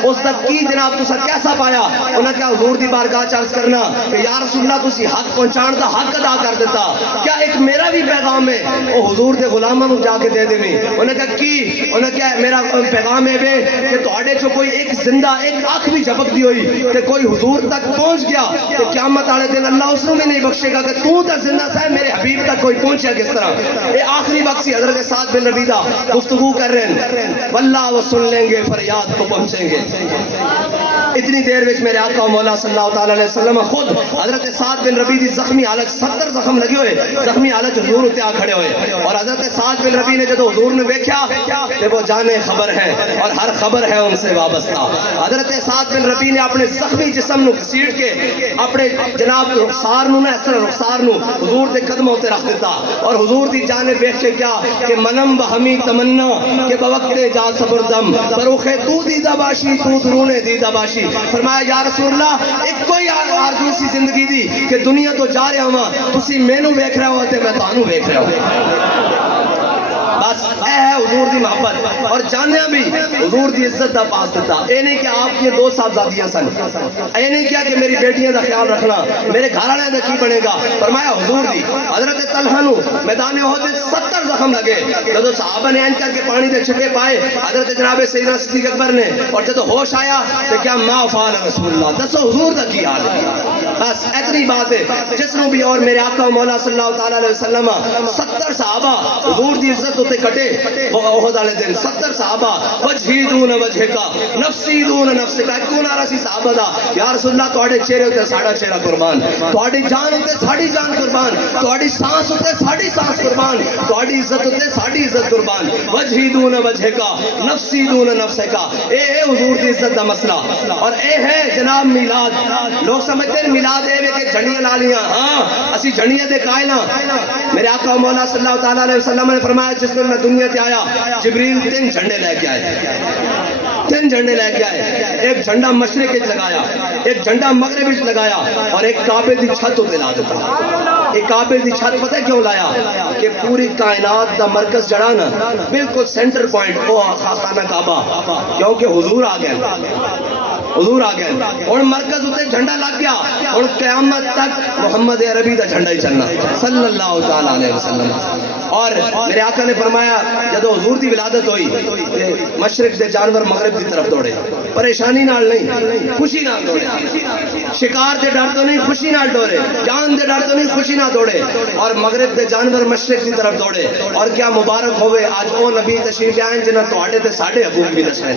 اس تک کی جناب تسا کیسا پایا. انہوں نے کہا حضور دی بارگاہ چارج کرنا کہ یا رسول اللہ تسی حق پہنچان دا حق ادا کر دیتا کیا ایک میرا بھی پیغام ہے وہ حضور دے غلاموں نو جا کے دے دیں. انہوں نے کہا کی. انہوں نے کہا میرا پیغام ہے کہ تواڈے چوں کوئی ایک زندہ ایک آنکھ بھی جھپک دی ہوئی کہ کوئی حضور تک پہنچ گیا کہ قیامت والے دن اللہ اس میں نہیں بخشے گا کہ تو تا زندہ ہے میرے حبیب تک کوئی پہنچا کس طرح. یہ آخری وقت سی حضرت سعد بن ربی دا گفتگو کر رہے ہیں واللہ وہ سن لیں گے فریاد کو پہنچیں گے. اتنی دیر وچ میرے آقا و مولا صلی اللہ تعالی علیہ وسلم خود حضرت سعد بن ربی دی زخمی حالت 70 زخم لگے ہوئے زخمی حالت حضور اتے آ کھڑے ہوئے. اور حضرت سعد بن ربی نے جب حضور نے دیکھا کہ وہ جانے خبر ہے اور ہر خبر ہے ان سے وابستہ. حضرت سعد بن ربی نے اپنے زخمی جسم نو گھسیٹ کے اپنے جناب رخسار نو اس طرح رخسار نو حضور دے قدموں تے رکھ دیتا اور حضور دی جانب دیکھ کے کیا کہ منم بہمی تمنا کہ بوقت جا صبر دم فروخے تو دیدہ باشی تو درونے دیدہ باشی. فرمایا یا رسول اللہ ایک کوئی آرزو سی زندگی دی کہ دنیا تو جا رہا ہوں تسی مینوں ویکھ رہا ہو تے میں تانوں ویکھ رہا ہوں. بس اے ہے حضور دی محبت اور جانیا بھی حضور دی عزت دا پاس دیتا. اے نہیں کہ آپ کے دو صاحبزادیاں سن. اے نہیں کیا کہ میری بیٹیاں دا خیال رکھنا میرے گھر والے دا کی بنے گا. فرمایا حضور دی حضرت طلحہ نو میدان احد 70 زخم لگے. جب صحابہ نے اینج کر کے پانی دے چھٹے پائے حضرت جناب سیدنا صدیق اکبر نے اور جب ہوش آیا تو کیا ما فعل رسول اللہ دسو حضور دا کی حال ہے. بس اتنی بات ہے جس نو بھی اور میرے آقا و مولا صلی اللہ تعالی علیہ وسلم 70 صحابہ حضور دی عزت تے کٹے احد والے دن 70 صحابہ وجہی دون وجہ کا نفسی دون نفس کا کیوں نعرہ سی صحابہ دا یا رسول اللہ تواڈے چہرے تے ساڈا چہرہ قربان تواڈی جان تے ساڈی جان قربان تواڈی سانس تے ساڈی سانس قربان تواڈی عزت تے ساڈی عزت قربان وجہی دون وجہ کا نفسی دون نفس کا اے ہے حضور دی عزت دا مسئلہ اور اے ہے جناب میلاد لوگ سمجھتے ہیں میلاد اے کہ جھنڈیاں لا لیاں ہاں اسی جھنڈیاں دے قائل ہاں میرے آقا مولا صلی اللہ تعالی علیہ وسلم نے فرمایا جس دن میں دنیا تے آیا جبریل 3 جھنڈے لے کے آئے 3 جھنڈے لے کے آئے ایک جھنڈا مشرق وچ لگایا ایک جھنڈا مغرب وچ لگایا اور ایک کعبے دی چھت تے لا دیتا ایک کعبے دی چھت پتہ کیوں لایا کہ پوری کائنات دا مرکز جڑا نا بالکل سینٹر پوائنٹ وہ خانہ کعبہ کیونکہ حضور آ گئے حضور آ گئے اور مرکز اتنے جھنڈا لگ گیا اور قیامت تک محمد عربی دا جھنڈا ہی چلنا صلی اللہ تعالی علیہ وسلم اور میرے آقا نے فرمایا جدو حضور دی ولادت ہوئی مشرق دے جانور مغرب دی طرف دوڑے پریشانی نال نہیں خوشی نال دوڑے شکار دے ڈر تو نہیں خوشی نال دوڑے جان دے ڈر تو نہیں خوشی نال دوڑے اور مغرب دے جانور مشرق دی طرف دوڑے اور کیا مبارک ہوئے آج او نبی تشریف لائیں جنہ تواڈے تے ساڈے حقوق بھی دسے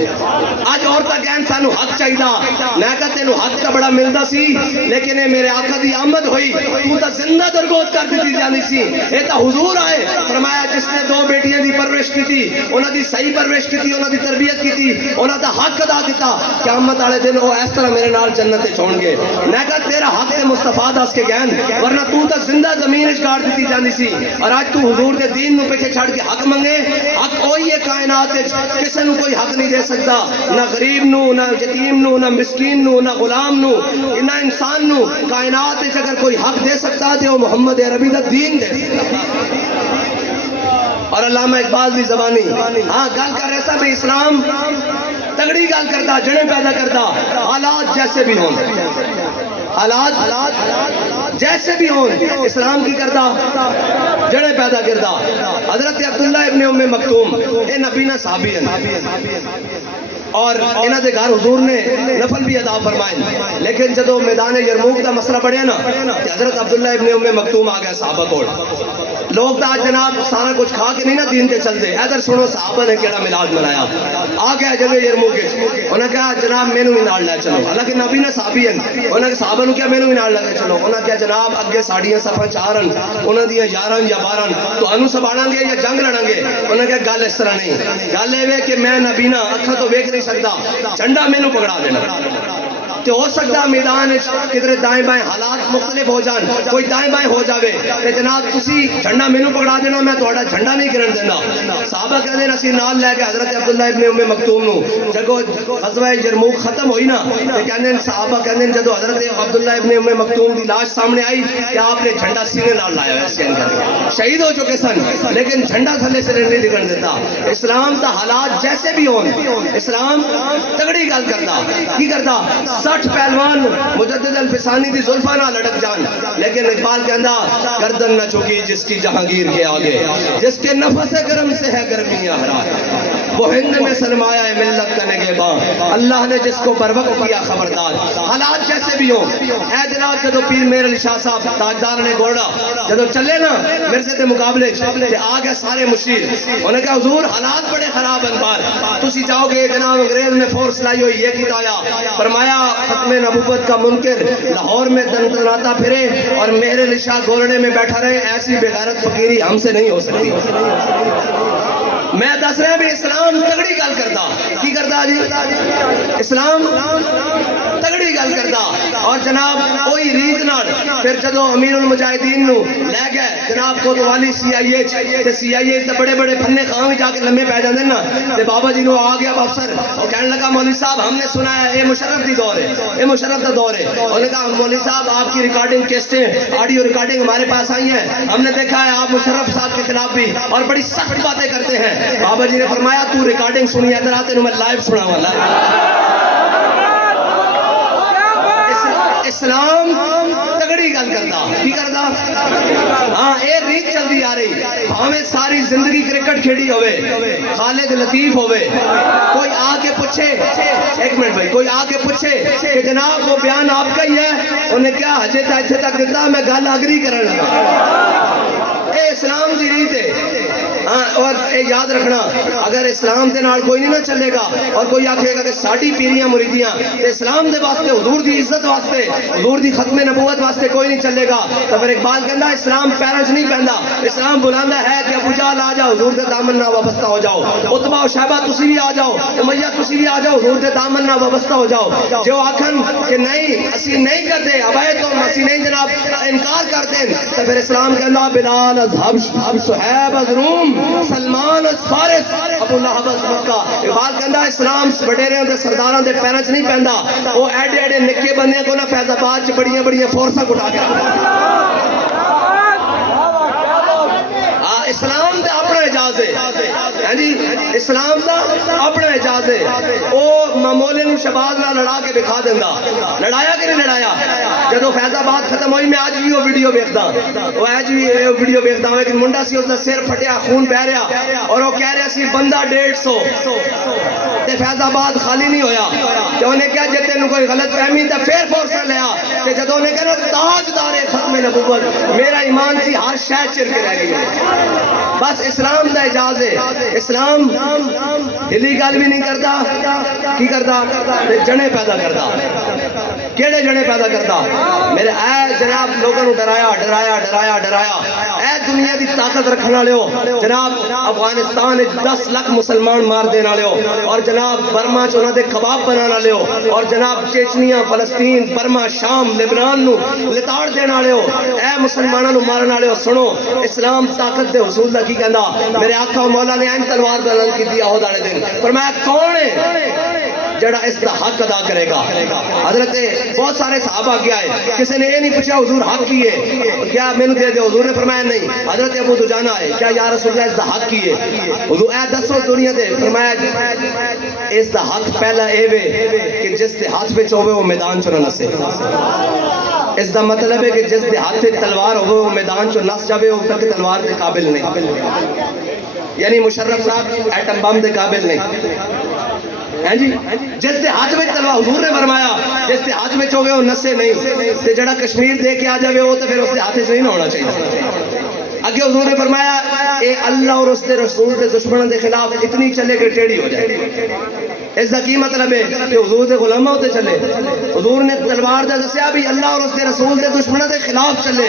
آج عورتاں کہن سانو حق چاہیدا میں کہا تینوں حق کا بڑا ملدا سی لیکن میرے آقا دی آمد ہوئی تو تا زندہ درگوت کر دیتی جانی سی اے تا حضور آئے فرمایا جس نے 2 بیٹیاں دی پرورش کی تھی انہاں دی صحیح پرورش کی تھی انہاں دی تربیت کی تھی انہاں دا حق ادا کیتا قیامت والے دن وہ اس طرح میرے نال جنت تے چھوڑ گے میں کہا تیرا حق تے مصطفیٰ دس کے گہن ورنہ تو تا زندہ زمین وچ کاٹ دیتی جانی سی اور آج تو حضور دے دین نو پیچھے چھڑ کے حق منگے حق وہی ہے کائنات وچ کسے نو کوئی حق نہیں دے سکتا نہ غریب نو نہ یتیم نو نہ مسکین نو نہ غلام نو نہ انسان نو کائنات وچ اگر کوئی حق دے سکتا تے وہ محمد عربی دا دین دے سکتا اور علامہ اقبال دی زبانی ہاں گل کر رہے صاحب اسلام تگڑی گل کرتا جڑے پیدا کرتا حالات جیسے بھی ہوں حالات جیسے بھی ہوں اسلام کی کرتا جڑے پیدا کرتا حضرت عبداللہ ابن ام مکتوم اے نبینا صحابی ہیں اور انہاں دے گھر حضور نے نفل بھی ادا فرمائے لیکن جدو میدان یرموک دا مسئلہ پڑھیا نا حضرت عبداللہ ابن ام مکتوم آ گیا صحابہ کول لوگ دا جناب سارا کچھ کھا کے نہیں نا دین تے چل دے ادھر سنو صحابہ نے کیڑا میلاد منایا آ گیا جگہ یرموک انہاں کہا جناب مینوں بھی نال لے چلو حالانکہ نبی نے صحابی ہیں انہاں صحابہ نو کیا مینوں بھی نال لے چلو انہاں کہا جناب اگے ساڈیاں صفاں 4 انہاں دیاں 11 یا 12 تانوں سنبھالاں گے یا جنگ لڑاں گے انہاں کہا گل اس طرح نہیں گل اے کہ میں نبی نا اکھاں تو ویکھ نہیں سکدا جھنڈا مینوں پکڑا دینا تو ہو سکتا میدان کدھر دائیں بائیں حالات مختلف ہو جان کوئی دائیں بائیں ہو جاوے کہ جناب تسی جھنڈا مینوں پکڑا دینا میں تہاڈا جھنڈا نہیں گرن دینا صحابہ کہندے نے اسی نال لے کے حضرت عبداللہ ابن ام مکتوم نو جگو غزوہ یرموک ختم ہوئی نا تے کہندے صحابہ کہندے جدو حضرت عبداللہ ابن ام مکتوم دی لاش سامنے آئی کہ آپ نے جھنڈا سینے نال لایا ہے اس کے اندر شہید ہو چکے سن لیکن جھنڈا تھلے سے نہیں لگن دیتا اسلام دا حالات جیسے بھی ہون اسلام تگڑی گل کردا کی کردا 60 پہلوان مجدد الفسانی دی زلفاں نہ لڑک جان لیکن اقبال کہندا گردن نہ چکی جس کی جہانگیر کے آگے جس کے نفس گرم سے ہے گرمیاں ہرا وہ ہند میں سرمایہ ہے ملت کا نگہباں اللہ نے جس کو پر وقت کیا خبردار حالات جیسے بھی ہوں اے جناب جدو پیر میر علی شاہ صاحب تاجدار نے گوڑا جدو چلے نا مرزے دے مقابلے تے آ گئے سارے مشیر انہوں نے کہا حضور حالات بڑے خراب ہیں بار تسی جاؤ گے جناب انگریز نے فورس لائی ہوئی یہ کیتا آیا فرمایا ختم نبوت کا منکر لاہور میں دندناتا پھرے اور مہر علی شاہ گھوڑے میں بیٹھا رہے ایسی بغیرت فقیری ہم سے نہیں ہو سکتی میں دس رہا بھی اسلام تگڑی گل کرتا کی کرتا جی اسلام تگڑی گل کرتا اور جناب کوئی ریت نال پھر جدو امیر المجاہدین نو لے گئے جناب کوتوالی سی آئی اے تے بڑے بڑے پھنے خاں جا کے لمبے پہ جاندے نا تے بابا جی نو آ گیا افسر اور کہنے لگا مولوی صاحب ہم نے سنا ہے اے مشرف دی دور ہے اے مشرف دا دور ہے انہوں نے کہا مولوی صاحب آپ کی ریکارڈنگ کیسٹیں آڈیو ریکارڈنگ ہمارے پاس آئی ہیں ہم نے دیکھا ہے آپ مشرف صاحب کے خلاف بھی اور بڑی سخت باتیں کرتے ہیں بابا جی نے فرمایا تو ریکارڈنگ سنی ادھر آتے نو میں لائیو سنا والا اسلام تگڑی گل کرتا کی کرتا ہاں اے ریت چلتی آ رہی ہمیں ساری زندگی کرکٹ کھیڑی ہوئے خالد لطیف ہوئے کوئی آ کے پوچھے ایک منٹ بھائی کوئی آ کے پوچھے کہ جناب وہ بیان آپ کا ہی ہے انہیں کیا حجے تک دیتا میں گل اگری کرنے لگا اے اسلام دی ریت ہے. اور اے یاد رکھنا اگر اسلام دے نال کوئی نہیں نہ چلے گا اور کوئی آکھے گا کہ ساڈی پیریاں مریدیاں تے اسلام دے واسطے حضور دی عزت واسطے حضور دی ختم نبوت واسطے کوئی نہیں چلے گا تو پھر اقبال کہندا اسلام پیراں وچ نہیں پیندا. اسلام بلاندا ہے کہ ابو جہل آ جاؤ حضور دے دامن نال وابستہ ہو جاؤ, عتبہ و شیبہ تسی بھی آ جاؤ, امیہ تسی بھی آ جاؤ, حضور دے دامن نال وابستہ ہو جاؤ. جو آکھن کہ نہیں اسی نہیں کرتے ابے تو اسی نہیں جناب انکار کرتے ہیں تو پھر اسلام کہندا بلال از حبش, صہیب از روم, سلمان از فارس, ابو لہب از مکہ. اقبال کہندا اسلام وڈیریاں دے سرداراں دے پیراں وچ نہیں پیندا, او ایڈے ایڈے نکے بندیاں کو نہ فیض آباد چ بڑیاں بڑیاں فورساں اٹھا کے رکھدا. اسلام دا اپنا اعجاز ہے, ہاں جی اسلام دا اپنا اعجاز ہے. او مامولے نو شباز نال لڑا کے دکھا دیندا, لڑایا کہ نہیں لڑایا. جدوں فیض آباد ختم ہوئی میں اج بھی وہ ویڈیو ویکھدا, وہ اج بھی ویڈیو ویکھدا ہوں. ایک منڈا سی اس دا سر پھٹیا خون بہ رہا اور وہ کہہ رہا سی بندہ 150 تے فیض آباد خالی نہیں ہویا. تے انہیں کہا جے تینوں کوئی غلط فہمی تے پھر فورسا لیا کہ جدوں انہیں کہا تاجدار ختم نبوت میرا ایمان سی ہر شے چر کے رہ گئی. بس اسلام دا اعجاز ہے. اسلام ہلی گل بھی نہیں کرتا, کی کرتا جنے پیدا کرتا. کیڑے جنے پیدا کرتا میرے اے جناب لوگوں کو ڈرایا ڈرایا ڈرایا ڈرایا. اے دنیا دی طاقت رکھنے والے ہو جناب افغانستان 10 لاکھ مسلمان مار دینے والے ہو اور جناب برما چ انہاں دے کباب بنانے والے ہو اور جناب چیچنیا فلسطین برما شام لبنان نو لتاڑ دینے والے ہو. اے مسلماناں نو مارن والے ہو سنو اسلام طاقت دے حصول دا کی کہندا. میرے آقا و مولا نے این تلوار بلند کیتی عہد والے دن فرمایا کون ہے جڑا اس دا حق ادا کرے گا. حضرت بہت سارے صحابہ کیا ہے کسی نے یہ نہیں پوچھا حضور حق کی ہے کیا میں نے دے دے, حضور نے فرمایا نہیں. حضرت ابو دجانہ ہے کیا یا رسول اللہ اس دا حق کی ہے, حضور اے دسو دنیا دے فرمایا اس دا حق پہلا اے وے کہ جس دے ہاتھ وچ ہوے وہ میدان چ نہ نسے. اس دا مطلب ہے کہ جس دے ہاتھ وچ تلوار ہوے وہ میدان چ نس جاوے وہ تک تلوار دے قابل نہیں. یعنی مشرف صاحب ایٹم بم دے قابل نہیں. ہاں جی جس دے ہاتھ میں تلوار حضور نے فرمایا جس دے ہاتھ میں ہوگے وہ نسے نہیں تے جڑا کشمیر دے کے آ جاوے وہ تو پھر اس دے ہاتھ سے نہیں نہ ہونا چاہیے. اگے حضور نے فرمایا اے اللہ اور اس دے رسول دے دشمنوں دے خلاف اتنی چلے کہ ٹیڑھی ہو جائے. اس کا کی مطلب ہے کہ حضور دے غلاموں تے چلے. حضور نے تلوار دے دسیا بھی اللہ اور اس دے رسول دے دشمنوں دے خلاف چلے.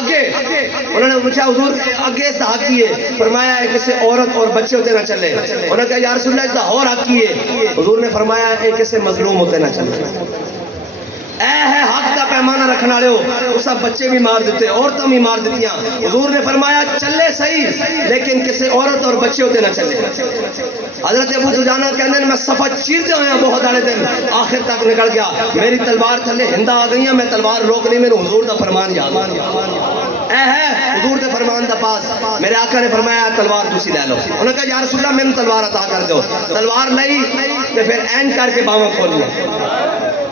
اگے انہوں نے پوچھا حضور اگے اس حق کی ہے, فرمایا ہے کسی عورت اور بچے ہوتے نہ چلے. انہوں نے کہا یا رسول اللہ اس کا اور حق کی ہے, حضور نے فرمایا ہے کسی مظلوم ہوتے نہ چلے. اے ہے حق کا پیمانہ رکھنے والے ہو اسا بچے بھی مار دیتے عورتیں بھی مار دیتیاں. حضور نے فرمایا چلے صحیح لیکن کسی عورت اور بچے ہوتے نہ چلے. حضرت ابو دجانہ کہنے میں صفحہ چیرتے ہوئے ہیں بہت آنے دن آخر تک نکل گیا میری تلوار تھلے ہندہ آ گئی ہیں میں تلوار روک نہیں میرے حضور دا فرمان یاد. اے ہے حضور دے فرمان دا پاس میرے آقا نے فرمایا تلوار تسی لے لو. انہوں نے کہا یا رسول اللہ میں تلوار عطا کر دو. تلوار لئی تے پھر این کر کے باواں کھول لیا.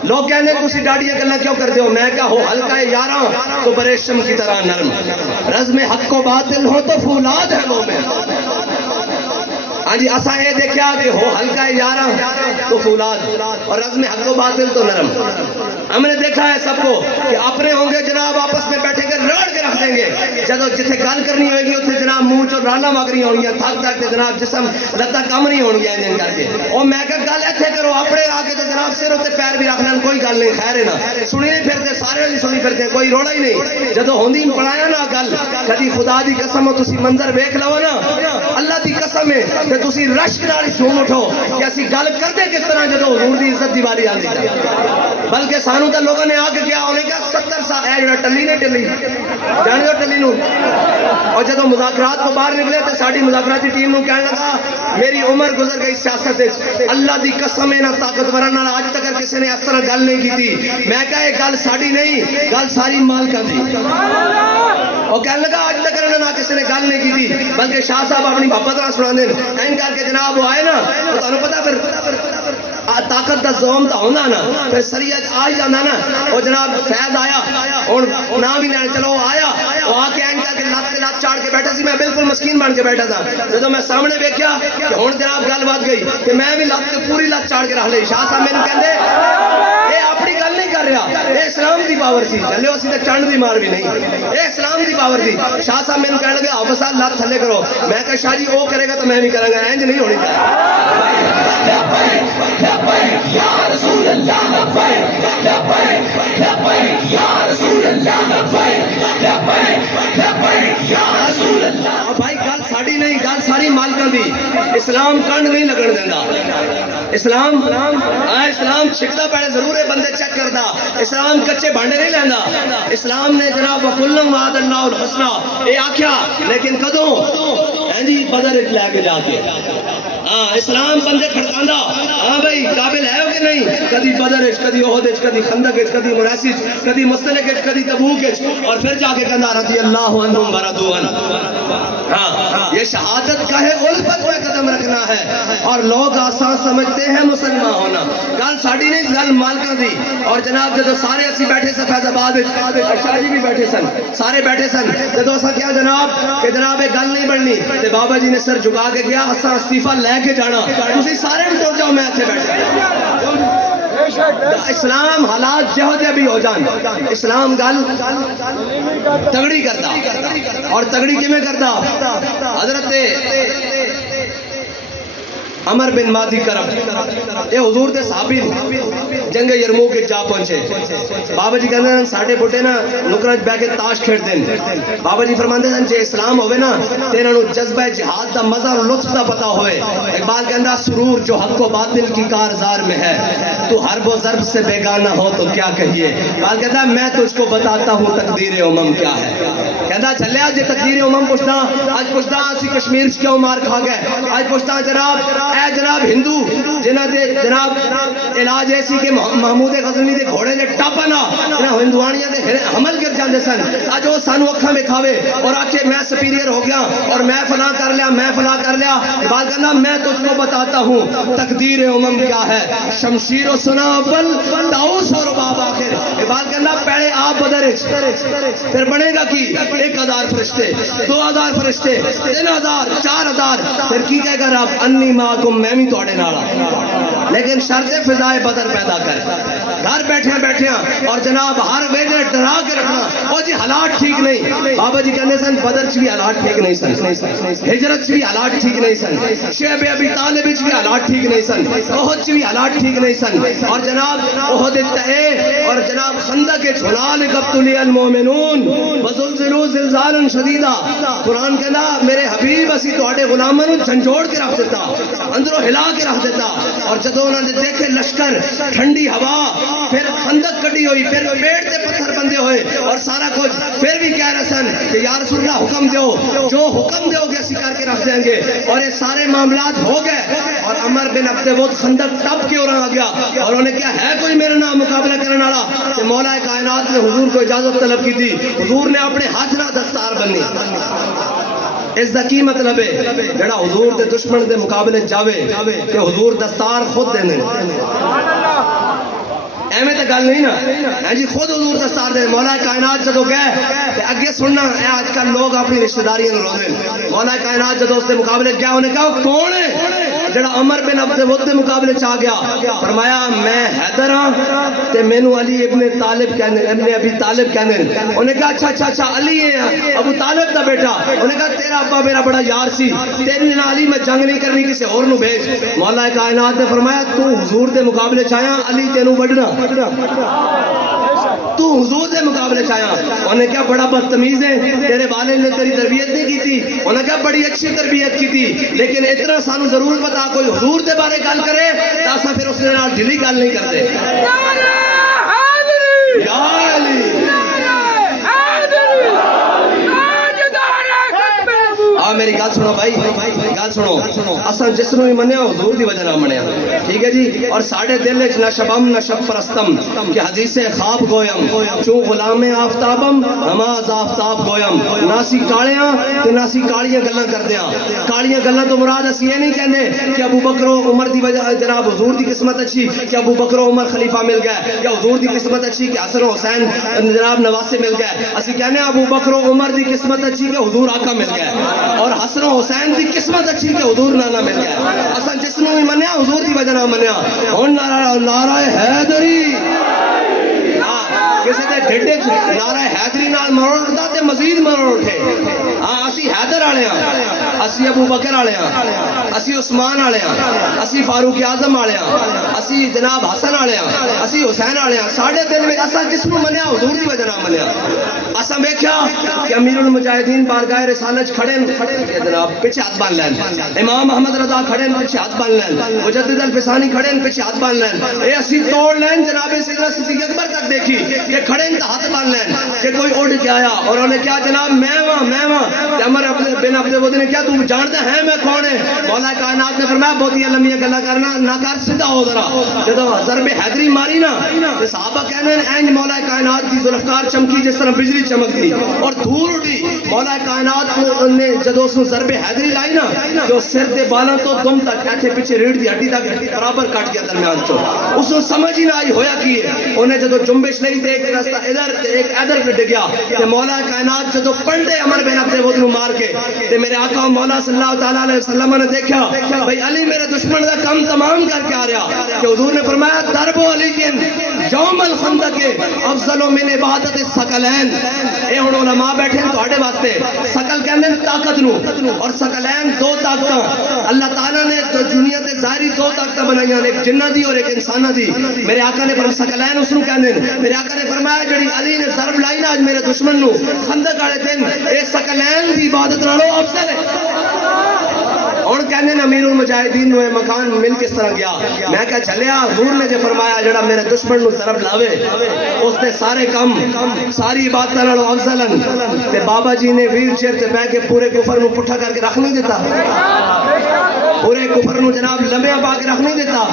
لوگ کہنے تسی ڈاڑیاں گلاں کیوں کر دیو, میں کہا ہو ہلکا یاراں تو بریشم کی طرح نرم, رزم حق و باطل ہو تو فولاد ہے مومن. ہاں جی اسا یہ دیکھا کہ ہو ہلکا یاراں تو فولاد اور رزم حق و باطل تو نرم. ہم نے دیکھا ہے سب کو کہ اپنے ہوں گے جناب آپس میں بیٹھیں گے رڑ کے رکھ دیں گے, جدو جتھے گل کرنی ہوئے گی اتنے جناب منہ چو رالا مگری ہونی تھک تھک کے جناب جسم لتا کم نہیں ہونی ہے کر کے. اور میں کہ گل ایتھے کرو اپنے آ کے تو جناب سر اتنے پیر بھی رکھ لین کوئی گل نہیں خیر ہے نا سنی نہیں پھرتے سارے بھی سنی پھرتے کوئی روڑا ہی نہیں. جدو ہوندی پڑھایا نا گل کدی خدا دی قسم تسی منظر ویکھ لو نا اللہ دی قسم ہے تے تسی رشک نال جھوم اٹھو کہ اسی گل کرتے کس طرح جدو حضور دی عزت دی باری آندی ہے. بلکہ سانو تے لوگوں نے آ کے کیا انہیں کہا 70 سال اے جڑا ٹلی نے ٹلی جانے ہو ٹلی نو. اور جدو مذاکرات کو باہر نکلے تو ساری مذاکراتی ٹیم نو کہنے لگا میری عمر گزر گئی سیاست اللہ دی قسم ہے نا طاقتوراں نال اج تک کسی نے اس طرح گل نہیں کی. میں کہا یہ گل ساڈی نہیں گل ساری مالکاں دی. اور کہنے لگا اج تک نہ کسی نے گل نہیں کی بلکہ شاہ صاحب اپنی محبت نال سنا دین این کر کے جناب وہ آئے نا تو تانوں پتہ پھر طاقت دا زوم تا ہونا نا پھر سریعت آ جانا نا. اور جناب فیض آیا اور نام ہی لینا چلو آیا وہ آ کے این کر کے لات چاڑ کے بیٹھا سی. میں بالکل مسکین بن کے بیٹھا تھا. جدو میں سامنے دیکھا کہ ہن جناب گل بات گئی کہ میں بھی لات پوری لات چاڑ کے رکھ لئی. شاہ صاحب مینوں کہندے اے اپنی گل نہیں کر کر رہا اے اسلام دی پاور سی چلے اسی تے چنڈ دی مار بھی نہیں اے اسلام دی پاور سی شاہ صاحب مینوں کہن لگے آپ صاحب لات تھلے کرو میں کہا شاہ جی وہ کرے گا تو میں بھی کراں گا انج نہیں ہونی چاہیے یا رسول اللہ بھائی گل ساڑی نہیں گل ساری مالکاں دی اسلام کنڈ نہیں لگن دینا اسلام چھکتا پہلے ضرور ہے بندے چیک کردا اسلام کچے بھانڈے نہیں لینا اسلام نے جناب وَكُلًّا وَعَدَ اللَّهُ الْحُسْنَى اے آکھیا لیکن کدوں جی بدر لے کے جا کے اسلام بندے کھڑکاندا ہاں بھائی قابل ہے ہو کہ نہیں کدی بدر کدی احد کدی خندق کدی مراسی کدی مستلق کدی تبوک اور پھر جا کے کہندا رضی اللہ عنہم ورضوا عنہ ہاں یہ شہادت کا ہے الفت میں قدم رکھنا ہے اور لوگ آسان سمجھتے ہیں مسلمان ہونا گل ساڑی نہیں گل مالکاں دی اور جناب جدو سارے اسی بیٹھے سے فیض آباد شاہ جی بھی بیٹھے سن سارے بیٹھے سن جدو اسا کیا جناب کہ جناب ایک گل نہیں بننی تے بابا جی نے سر جھکا کے کیا اسا استعفیٰ لے کے جانا تسی سارے بھی سوچ جاؤ میں ایتھے بیٹھے اسلام حالات جہو جہ بھی ہو جان اسلام گل تگڑی کرتا اور تگڑی کیویں کرتا حضرت عمر بن مادی کرم یہ حضور دے صحابی جنگ یرموک کے جا پہنچے بابا جی کہندے ہیں ساڈے بڈھے نا نکراں بیٹھ کے تاش کھیڈ دین بابا جی فرماندے ہیں جے اسلام ہوے نا تے انہاں نوں جذبہ جہاد دا مزہ اور لطف دا پتہ ہوئے اقبال کہندا سرور جو حق و باطل کی کارزار میں ہے تو حرب و ضرب سے بیگانہ ہو تو کیا کہیے اقبال کہندا میں تجھ کو بتاتا ہوں تقدیر امم کیا ہے کہندا چلیا جے تقدیر امم پوچھدا آج پوچھدا اسی کشمیر وچ کیوں مار کھا گئے آج پوچھدا جناب اے جناب ہندو جنہاں دے جناب علاج ایسی کہ محمود غزنوی دے گھوڑے دے ٹاپنا انہاں ہندوانیاں دے حمل گر جاندے سن اج او سانو اکھاں وکھاوے اور آکھے میں سپیریئر ہو گیا اور میں فلاں کر لیا میں فلاں کر لیا اقبال کہنا میں تجھ کو بتاتا ہوں تقدیر امم کیا ہے شمشیر و سنا اول داؤس اور رباب آخر اقبال کہنا پہلے آپ بدر پھر بنے گا کی 1000 فرشتے 2000 فرشتے 3000 4000 پھر کی کہے گا رب انی معکم میں بھی توڑے نالا لیکن شرط فضائے بدر پیدا کر گھر بیٹھے اور جناب ہر ویلے ڈرا کے رکھنا او جی حالات ٹھیک نہیں بابا جی کہنے سن بدر چ بھی حالات ٹھیک نہیں سن ہجرت چ بھی حالات ٹھیک نہیں سن شیب ابی طالب چ بھی حالات ٹھیک نہیں سن احد چ بھی حالات ٹھیک نہیں سن اور جناب احد تے اور جناب خندق جھلال قبطلی المومنون وزلزلوا زلزالا شدیدا قرآن کہنا میرے حبیب اسی تواڈے غلاماں نوں جھنجھوڑ کے رکھ دیتا اندروں ہلا کے رکھ دیتا اور جدو انہوں نے دیکھے لشکر ٹھنڈی ہوا پھر خندق کٹی ہوئی پھر پیڑ تے پتھر بندے ہوئے اور سارا کچھ پھر بھی کہہ رہے سن کہ یا رسول اللہ حکم دیو جو حکم دیو گے اسی کر کے رکھ دیں گے اور یہ سارے معاملات ہو گئے اور عمر بن عبد ود خندق ٹپ کے اور آ گیا اور انہوں نے کہا ہے کوئی میرے نام مقابلہ کرنے والا کہ مولا کائنات نے حضور کو اجازت طلب کی تھی حضور نے اپنے ہاتھ نہ دستار بنی اس دا کی مطلب ہے جڑا حضور دے دشمن دے مقابلے جاوے کہ حضور دستار خود دینے ایمیں تے گل نہیں نا جی خود حضور دستار دے مولا کائنات جدو گئے اگے سننا اے آج کل لوگ اپنی رشتہ داریاں رو دے مولا کائنات جدو اس دے مقابلے گیا انہیں کہا کون ہے جڑا عمر بن عبد ود دے مقابلے چاہ گیا فرمایا میں حیدر ہاں تے مینوں علی ابن طالب کہنے ابن ابی طالب کہنے انہیں کہا اچھا علی ہے ابو طالب دا بیٹا انہیں کہا تیرا ابا میرا بڑا یار سی تیری نہ علی میں جنگ نہیں کرنی کسی اور نو بھیج مولا کائنات نے فرمایا تو حضور دے مقابلے چاہیا علی تینوں وڈنا تو حضور دے مقابلے چاہیا انہیں کیا بڑا بدتمیز ہے تیرے والد نے تیری تربیت نہیں کی تھی انہیں کیا بڑی اچھی تربیت کی تھی لیکن اتنا سانو ضرور پتا کوئی حضور دے بارے گل کرے تاسا پھر اس نے نال ڈھیلی گل نہیں کرتے یا علی میری گل سنو بھائی گل سنو اساں جس نو بھی منیا حضور دی وجہ نہ منیا ٹھیک ہے جی اور ساڈے دل وچ نہ شبم نہ شب پرستم کہ حدیث خواب گویم چوں غلام آفتابم نماز آفتاب گویم ناسی کالیاں تے ناسی کالیاں گلاں کردیاں کالیاں گلاں تو مراد اسی یہ نہیں کہندے کہ ابو بکر و عمر دی وجہ جناب حضور دی قسمت اچھی کہ ابو بکر و عمر خلیفہ مل گئے یا حضور دی قسمت اچھی کہ حسن و حسین جناب نواسے مل گئے اسی کہنے ابو بکر و عمر دی قسمت اچھی کہ حضور آقا مل گئے اور حسن و حسین دی قسمت اچھی کہ حضور نانا مل گیا اساں جس نو بھی منیا حضور دی وجہ نہ منیا ہن نعرہ حیدری کسی دے ڈھڈے نعرہ حیدری نال مروڑ اٹھتا تے مزید مروڑ اٹھے. ہاں اسی حیدر والے ہاں, اسی ابو بکر والے ہاں, اسی عثمان والے ہاں, اسی فاروق اعظم والے ہاں, اسی جناب حسن والے ہاں, اسی حسین والے ہاں. ساڈے دل میں اسا جس کو منیا حضور دی وجہ نال منیا. اسا ویکھیا کہ امیر المجاہدین بارگاہ رسالت کھڑے جناب پیچھے ہاتھ بن لین, امام محمد رضا کھڑے پیچھے ہاتھ بن لین, مجدد الفسانی کھڑے پیچھے ہاتھ بن لین. اے اسی توڑ لین جناب سیدنا صدیق اکبر تک دیکھی کہ کھڑے تو ہاتھ بن لین کہ کوئی اڑ کے آیا اور انہوں نے کیا جناب میں وہاں عمر بن عبد الودود نے کیا تم جانتا ہے میں کون ہے؟ مولا کائنات نے فرمایا بہت ہی لمبی گلا کرنا نہ کر, سیدھا ہو ذرا. جب ضرب حیدری ماری نا تو صحابہ کہنے ہیں مولا کائنات کی ذوالفقار چمکی جس طرح بجلی چمکتی اور دھول اٹھی. مولا کائنات نے جب اس ضرب حیدری لائی نا جو سر دے بالاں تو دم تک ایتھے پیچھے ریڑھ دی ہڈی تک برابر کٹ گیا درمیان چو. اس کو سمجھ ہی نہ آئی ہویا کی ہے. انہیں جدو جنبش نہیں تے ایک راستہ ادھر ایک ادھر پہ ڈگیا کہ مولا کائنات جدو پڑھتے عمر بن عبد الودود نو مار کے تے میرے آقا مولا صلی اللہ تعالی علیہ وسلم نے دیکھا بھئی علی میرے دشمن دا کام تمام کر کے آ رہا کہ حضور نے فرمایا ضرب علی یوم الخندق افضل من عبادت الثقلین. اے ہن علماء بیٹھے ہیں تواڈے واسطے. ثقل کہندے نے طاقت نو اور ثقلین دو طاقتاں اللہ تعالی نے دنیا تے ظاہری دو طاقتاں بنائیاں, ایک جنہ دی اور ایک انساناں دی. میرے آقا نے فرمایا ثقلین اس نو کہندے نے. میرے آقا نے فرمایا جڑی علی نے ضرب لائی نا اج میرے دشمن نو خندق والے دن اے ثقلین دی عبادت نالوں افضل ہے. اور کہنے نا امیر المجاہدین نو مکان مل کس طرح گیا. میں کہا چلیا حضور نے جو فرمایا جڑا میرے دشمن نو ضرب لاوے اس نے سارے کم ساری عبادت نالوں افضلن. تے بابا جی نے ویل چیئر تے بیٹھ کے پورے کفر نو پٹھا کر کے رکھ نہیں دیتا, پورے کفر نو جناب لمبیا پا کے رکھ نہیں دیتا.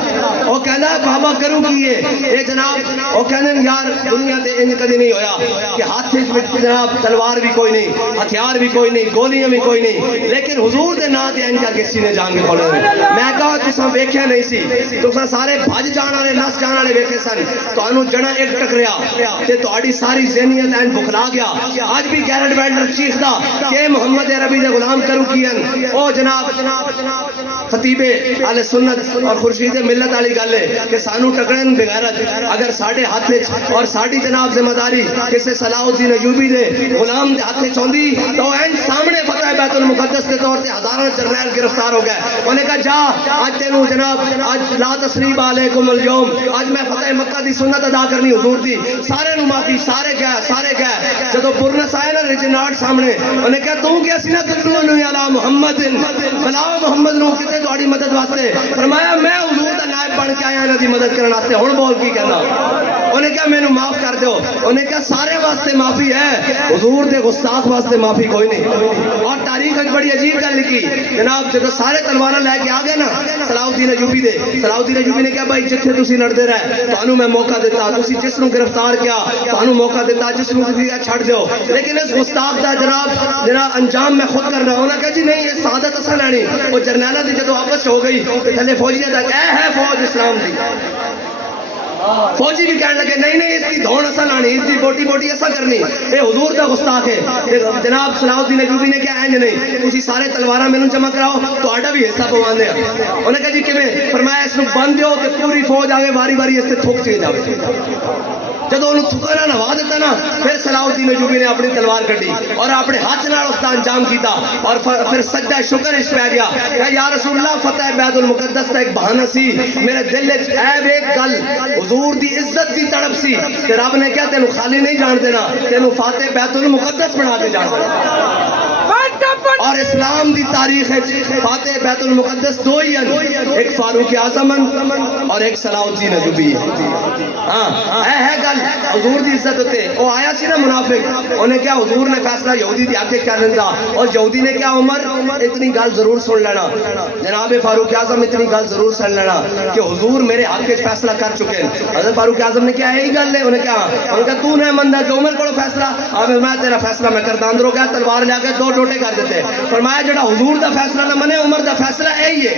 وہ کہنا ہے بابا کروں کی یہ جناب. وہ کہنے یار دنیا تے انج کدی نہیں ہویا کہ ہاتھ جناب تلوار بھی کوئی نہیں, ہتھیار بھی کوئی نہیں, گولیاں بھی کوئی نہیں, لیکن حضور دے نا تے انج کر کے سینے جان کے کھولے. میں کہا تساں ویکھیا نہیں سی, تساں سارے بھج جان والے نس جان والے ویکھے سن, تانوں جڑا ایک ٹکریا تے تہاڈی ساری ذہنیت این بکھلا گیا. اج بھی گیرٹ بینڈر چیخدا کہ محمد عربی دے غلام کروں کین. او جناب خطیب اہل سنت اور خورشید ملت والی گل ہے کہ سانو ٹکرن بغیرت. اگر ساڈے ہاتھ اور ساڈی جناب ذمہ داری کسے صلاح الدین ایوبی دے غلام دے ہاتھ چوندی تو این سامنے فتح بیت المقدس کے طور تے ہزاراں جرنیل گرفتار ہو گئے. انہوں نے کہا جا آج تینوں جناب آج لا تسریب علیکم اليوم, آج میں فتح مکہ دی سنت ادا کرنی حضور دی. سارے نو معافی, سارے گئے. جدو برنس آئے نا ریجنارڈ سامنے انہوں نے کہا تو کیا سینہ تدلون علی محمد بلاو محمد نو کتے تہاڈی مدد واسطے. فرمایا میں حضور دا نائب بن کے آیا انہاں دی مدد کرن واسطے. ہن بول کی کہنا. انہوں نے کہا مینوں معاف کر دیو. انہوں نے کہا سارے واسطے معافی ہے, حضور دے گستاخ واسطے معافی کوئی نہیں. اور تاریخ وچ بڑی عجیب گل لکھی جناب جدو سارے تلواراں لے کے آ گئے نا صلاح الدین ایوبی دے, صلاح الدین ایوبی نے کہا بھائی جتھے تسی لڑدے رہے تانوں میں موقع دیتا, تسی جس نو گرفتار کیا تانوں موقع دیتا, جس نو کسی چھڑ دیو, لیکن اس گستاخ دا جناب انجام میں خود کرنا. انہوں نے کہا جی نہیں یہ سعادت اساں لینی. وہ جرنیلاں دی جدو آپس ہو گئی تے تھلے فوجیاں دا اے ہے فوج اسلام دی. فوجی بھی کہنے لگے نہیں اس کی دھون اسا لانی, اس کی بوٹی بوٹی اسا کرنی, اے حضور دا گستاخ ہے. جناب صلاح الدین ایوبی نے کہا اینج نہیں, تسی سارے تلواراں مینوں جمع کراؤ تہاڈا بھی حصہ پواندے ہیں. انہوں نے کہا جی کیویں؟ فرمایا اس نو بند دیو تے پوری فوج آگے واری واری اس تے تھوک چے جاوے. جدو انہوں تھکانا نوا دیتا نا پھر صلاح الدین ایوبی نے اپنی تلوار کٹی اور اپنے ہاتھ نال اس کا انجام کیتا اور پھر سجدہ شکر اس پہ گیا کہ یا رسول اللہ فتح بیت المقدس کا ایک بہانہ سی, میرے دل وچ عیب ایک گل حضور دی عزت دی تڑپ سی کہ رب نے کیا تینوں خالی نہیں جان دینا, تینوں فاتح بیت المقدس بنا کے جان دینا. اور اسلام دی تاریخ ہے فاتح بیت المقدس دو ہی ہیں, ایک فاروق اعظم اور ایک صلاح الدین ایوبی. ہاں ہے گل حضور دی عزت ہوتے. وہ آیا سی نا منافق, انہوں نے کیا حضور نے فیصلہ یہودی دی آگے کر لینا, اور یہودی نے کیا عمر اتنی گل ضرور سن لینا, جناب فاروق اعظم اتنی گل ضرور سن لینا کہ حضور میرے حق کے فیصلہ کر چکے ہیں. حضرت فاروق اعظم نے کیا یہی گل ہے, انہوں نے کہا تو نے مندہ جو عمر کو فیصلہ اب میں تیرا فیصلہ میں کردہ. اندروں کیا تلوار لے کے دو ٹوٹے کر دیتے. فرمایا جڑا حضور دا فیصلہ نہ منے عمر دا فیصلہ یہی ہے.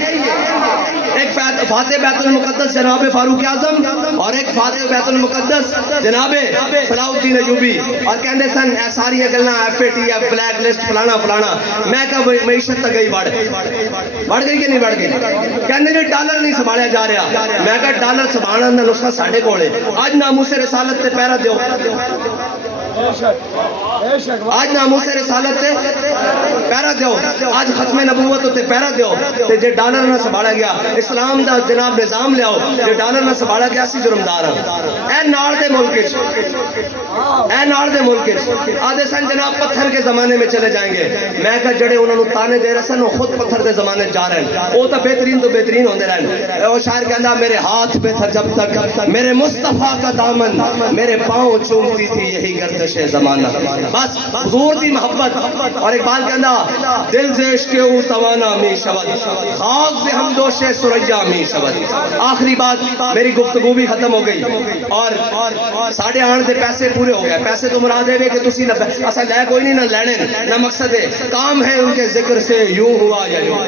ایک فاتح بیت المقدس جناب فاروق اعظم اور ایک فاتح بیت المقدس جناب صلاح الدین ایوبی، اور کہندے سن اے ساری گلاں FATF بلیک لسٹ فلانا فلانا. میں کہا معیشت تو گئی بڑھ گئی کہ نہیں بڑھ گئی؟ کہندے جی ڈالر نہیں سنبھالیا جا رہا. میں کہا ڈالر سنبھالن دا نسخہ ساڈے کول ہے. اج ناموس رسالت تے پہرا دیو، آج ناموس رسالت تے پہرا دیو، آج ختم نبوت تے پہرا دیو. تے جے ڈالر نہ سنبھالا گیا، اسلام دا جناب نظام لیاؤ، جے ڈالر نہ سنبھالا گیا اسی جرمدار ہاں. اے نال دے ملک آدھے سن جناب پتھر کے زمانے میں چلے جائیں گے. میں کہا جڑے انہوں نے تانے دے رہے سن وہ خود پتھر دے زمانے جا رہے ہیں. وہ تو بہترین ہوندے رہے. وہ شاعر کہندا میرے ہاتھ پہ تھا جب تک میرے مصطفیٰ کا دامن، میرے پاؤں چومتی تھی یہی گردش زمانہ. بس حضور دی محبت. اور اقبال کہندا دل سے عشق او توانا می شود، خاک سے ہم دوش سریا می شود. آخری بات، میری گفتگو بھی ختم ہو گئی اور ساڑھے آن دے پیسے پورے ہو گئے. پیسے تو مراد ہے کہ تسی اسا لے کوئی نہیں، نہ لینے نہ مقصد ہے. کام ہے ان کے ذکر سے یوں ہوا یا یوں.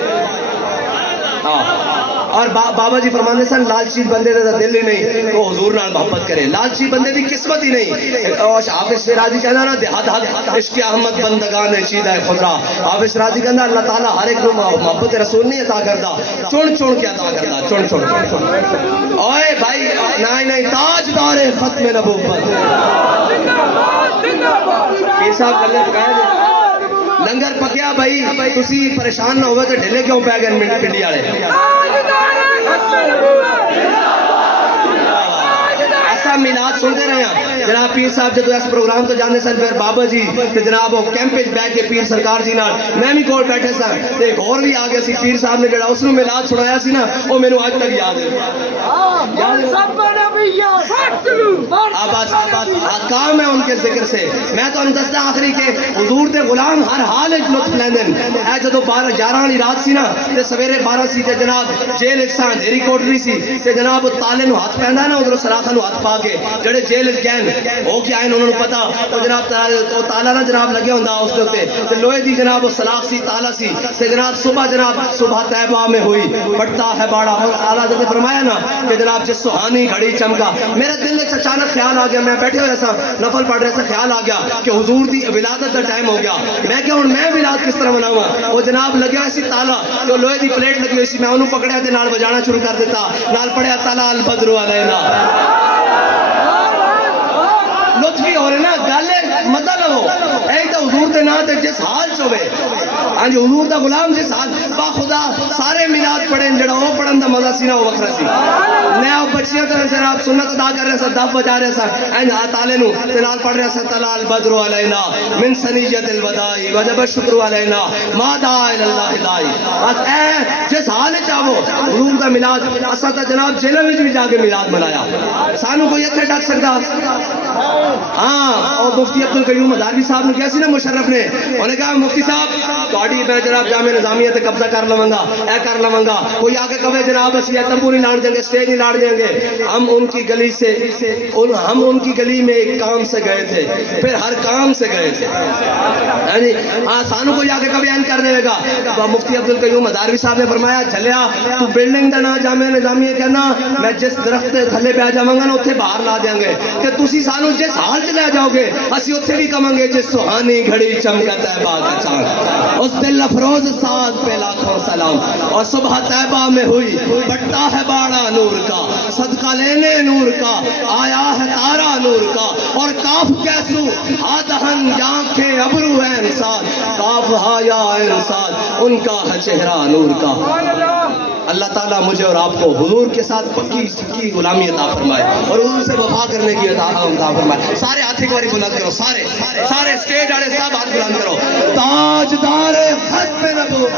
اور بابا جی فرمانے سن لالچی بندے دا دل ہی نہیں تو حضور نال محبت کرے. لالچی بندے دی قسمت ہی نہیں. اور حافظ شیرازی کہنا نا دیہات عشق احمد بندگان چیدہ خدا. حافظ شیرازی کہنا اللہ تعالیٰ ہر ایک محبت رسول نہیں عطا کردا، چن چن کے عطا کردا. چن اوئے بھائی نہیں تاجدار ختم نبوت. پیر صاحب لنگر پکیا بھائی، تسی پریشان نہ ہوئے تو ڈھلے کیوں پہ گئے پنڈی والے؟ ایسا میلاد سنتے رہے ہیں. جناب پیر صاحب جدو اس پروگرام تو جانے سن پھر بابا جی تے جناب وہ کیمپیج بیٹھ کے پیر سرکار جی نال میں بھی کول بیٹھے سن تے ایک اور بھی آ گیا سی. پیر صاحب نے جڑا اس نو میلاد سنایا سی نا وہ مینوں اج تک یاد ہے. بس کام ہے ان کے ذکر سے. میں تو دستا آخری کے حضور دے غلام ہر حال وچ لطف لیندن. اے جدو 11 والی رات سی نا تے سویرے 12 سی تے جناب جیل وچ سان دھیری کوٹری سی تے جناب تالے نو ہاتھ پیندا نا ادھر سراخا نو ہاتھ پا کے جڑے جیل وچ گئے وہ کیا ہیں انہوں نے پتا. وہ جناب تالا نا جناب لگیا ہوندا اس دے اوتے تے لوہے دی جناب وہ سلاخ سی تالا سی تے جناب صبح طیبہ میں ہوئی بٹتا ہے باڑا. اور اعلیٰ حضرت نے فرمایا نا کہ جناب جس سہانی گھڑی چمکا. میرے دل میں اچانک خیال آ گیا، میں بیٹھے ہوئے سا نفل پڑھ رہے سا، خیال آ گیا کہ حضور دی ولادت کا ٹائم ہو گیا. میں کیا ہوں میں ولادت کس طرح مناواں؟ وہ جناب لگیا ہوئی سی تالا، جو لوہے دی پلیٹ لگی ہوئی سی، میں انہوں پکڑیا تے نال بجانا شروع کر دیتا. نال پڑھیا تالا البدر علینا. لطف بھی ہو رہے نا گل مزہ لو. اے تو حضور دے نام تے جس حال چ ہوے ہاں جی حضور دا غلام جس حال با خدا سارے میلاد پڑھن جڑا وہ پڑھن دا مزہ سی نا وہ وکھرا سی. نیا بچیاں تے جناب سنت ادا کر رہے سن، دف بجا رہے سن این تالے نو تے نال پڑھ رہے سن طلع البدر علینا من ثنیۃ الوداع وجب الشکر علینا ما دعا الی اللہ داعی. بس اے جس حال وچ آو حضور دا میلاد اساں تے جناب جیلوں وچ بھی جا کے میلاد منایا. سانو کوئی ایتھے ڈک سکدا؟ ہاں. اور مفتی عبدالقیوم ہزاروی صاحب نے کیا سی نا مشرف نے، انہوں نے کہا مفتی صاحب تہاڈی میں جناب جامع نظامیہ تے قبضہ کر لواں گا، اے کر لواں گا. کوئی آ کے کہے جناب اسی تمبو نہیں لاڑ دیں گے، اسٹیج نہیں لاڑ دیں گے. ہم ان کی گلی میں ایک کام سے گئے تھے، پھر ہر کام سے گئے تھے. ہاں سانو کوئی آ کے کبھی این کر دے گا. مفتی عبدالقیوم ہزاروی صاحب نے فرمایا چلیا تو بلڈنگ دا نا جامع نظامیہ کہنا میں جس درخت تھلے پہ جاواں گا نا اتنے باہر لا دیں گے کہ تسی سانو جس حال چ لے جاؤ گے اسی اتنے بھی کہاں گے جس سہانی گھڑی چمکا طیبہ کا چاند. اس دل افروز ساز پہ لاکھوں سلام. اور صبح طیبہ میں ہوئی بٹتا ہے باڑا نور کا، صدقہ لینے نور کا آیا ہے تارا نور کا. اور کاف کیسو ہادہن آنکھیں ابرو ہے انسان، کاف ہایا انسان ان کا ہے چہرہ نور کا. اللہ تعالیٰ مجھے اور آپ کو حضور کے ساتھ پکی غلامی عطا فرمائے اور حضور سے وفا کرنے کی عطا فرمائے. سارے ہاتھ ایک باری بلند کرو، سارے اسٹیج والے سب ہاتھ بلند کرو. تاجدار ختم نبوت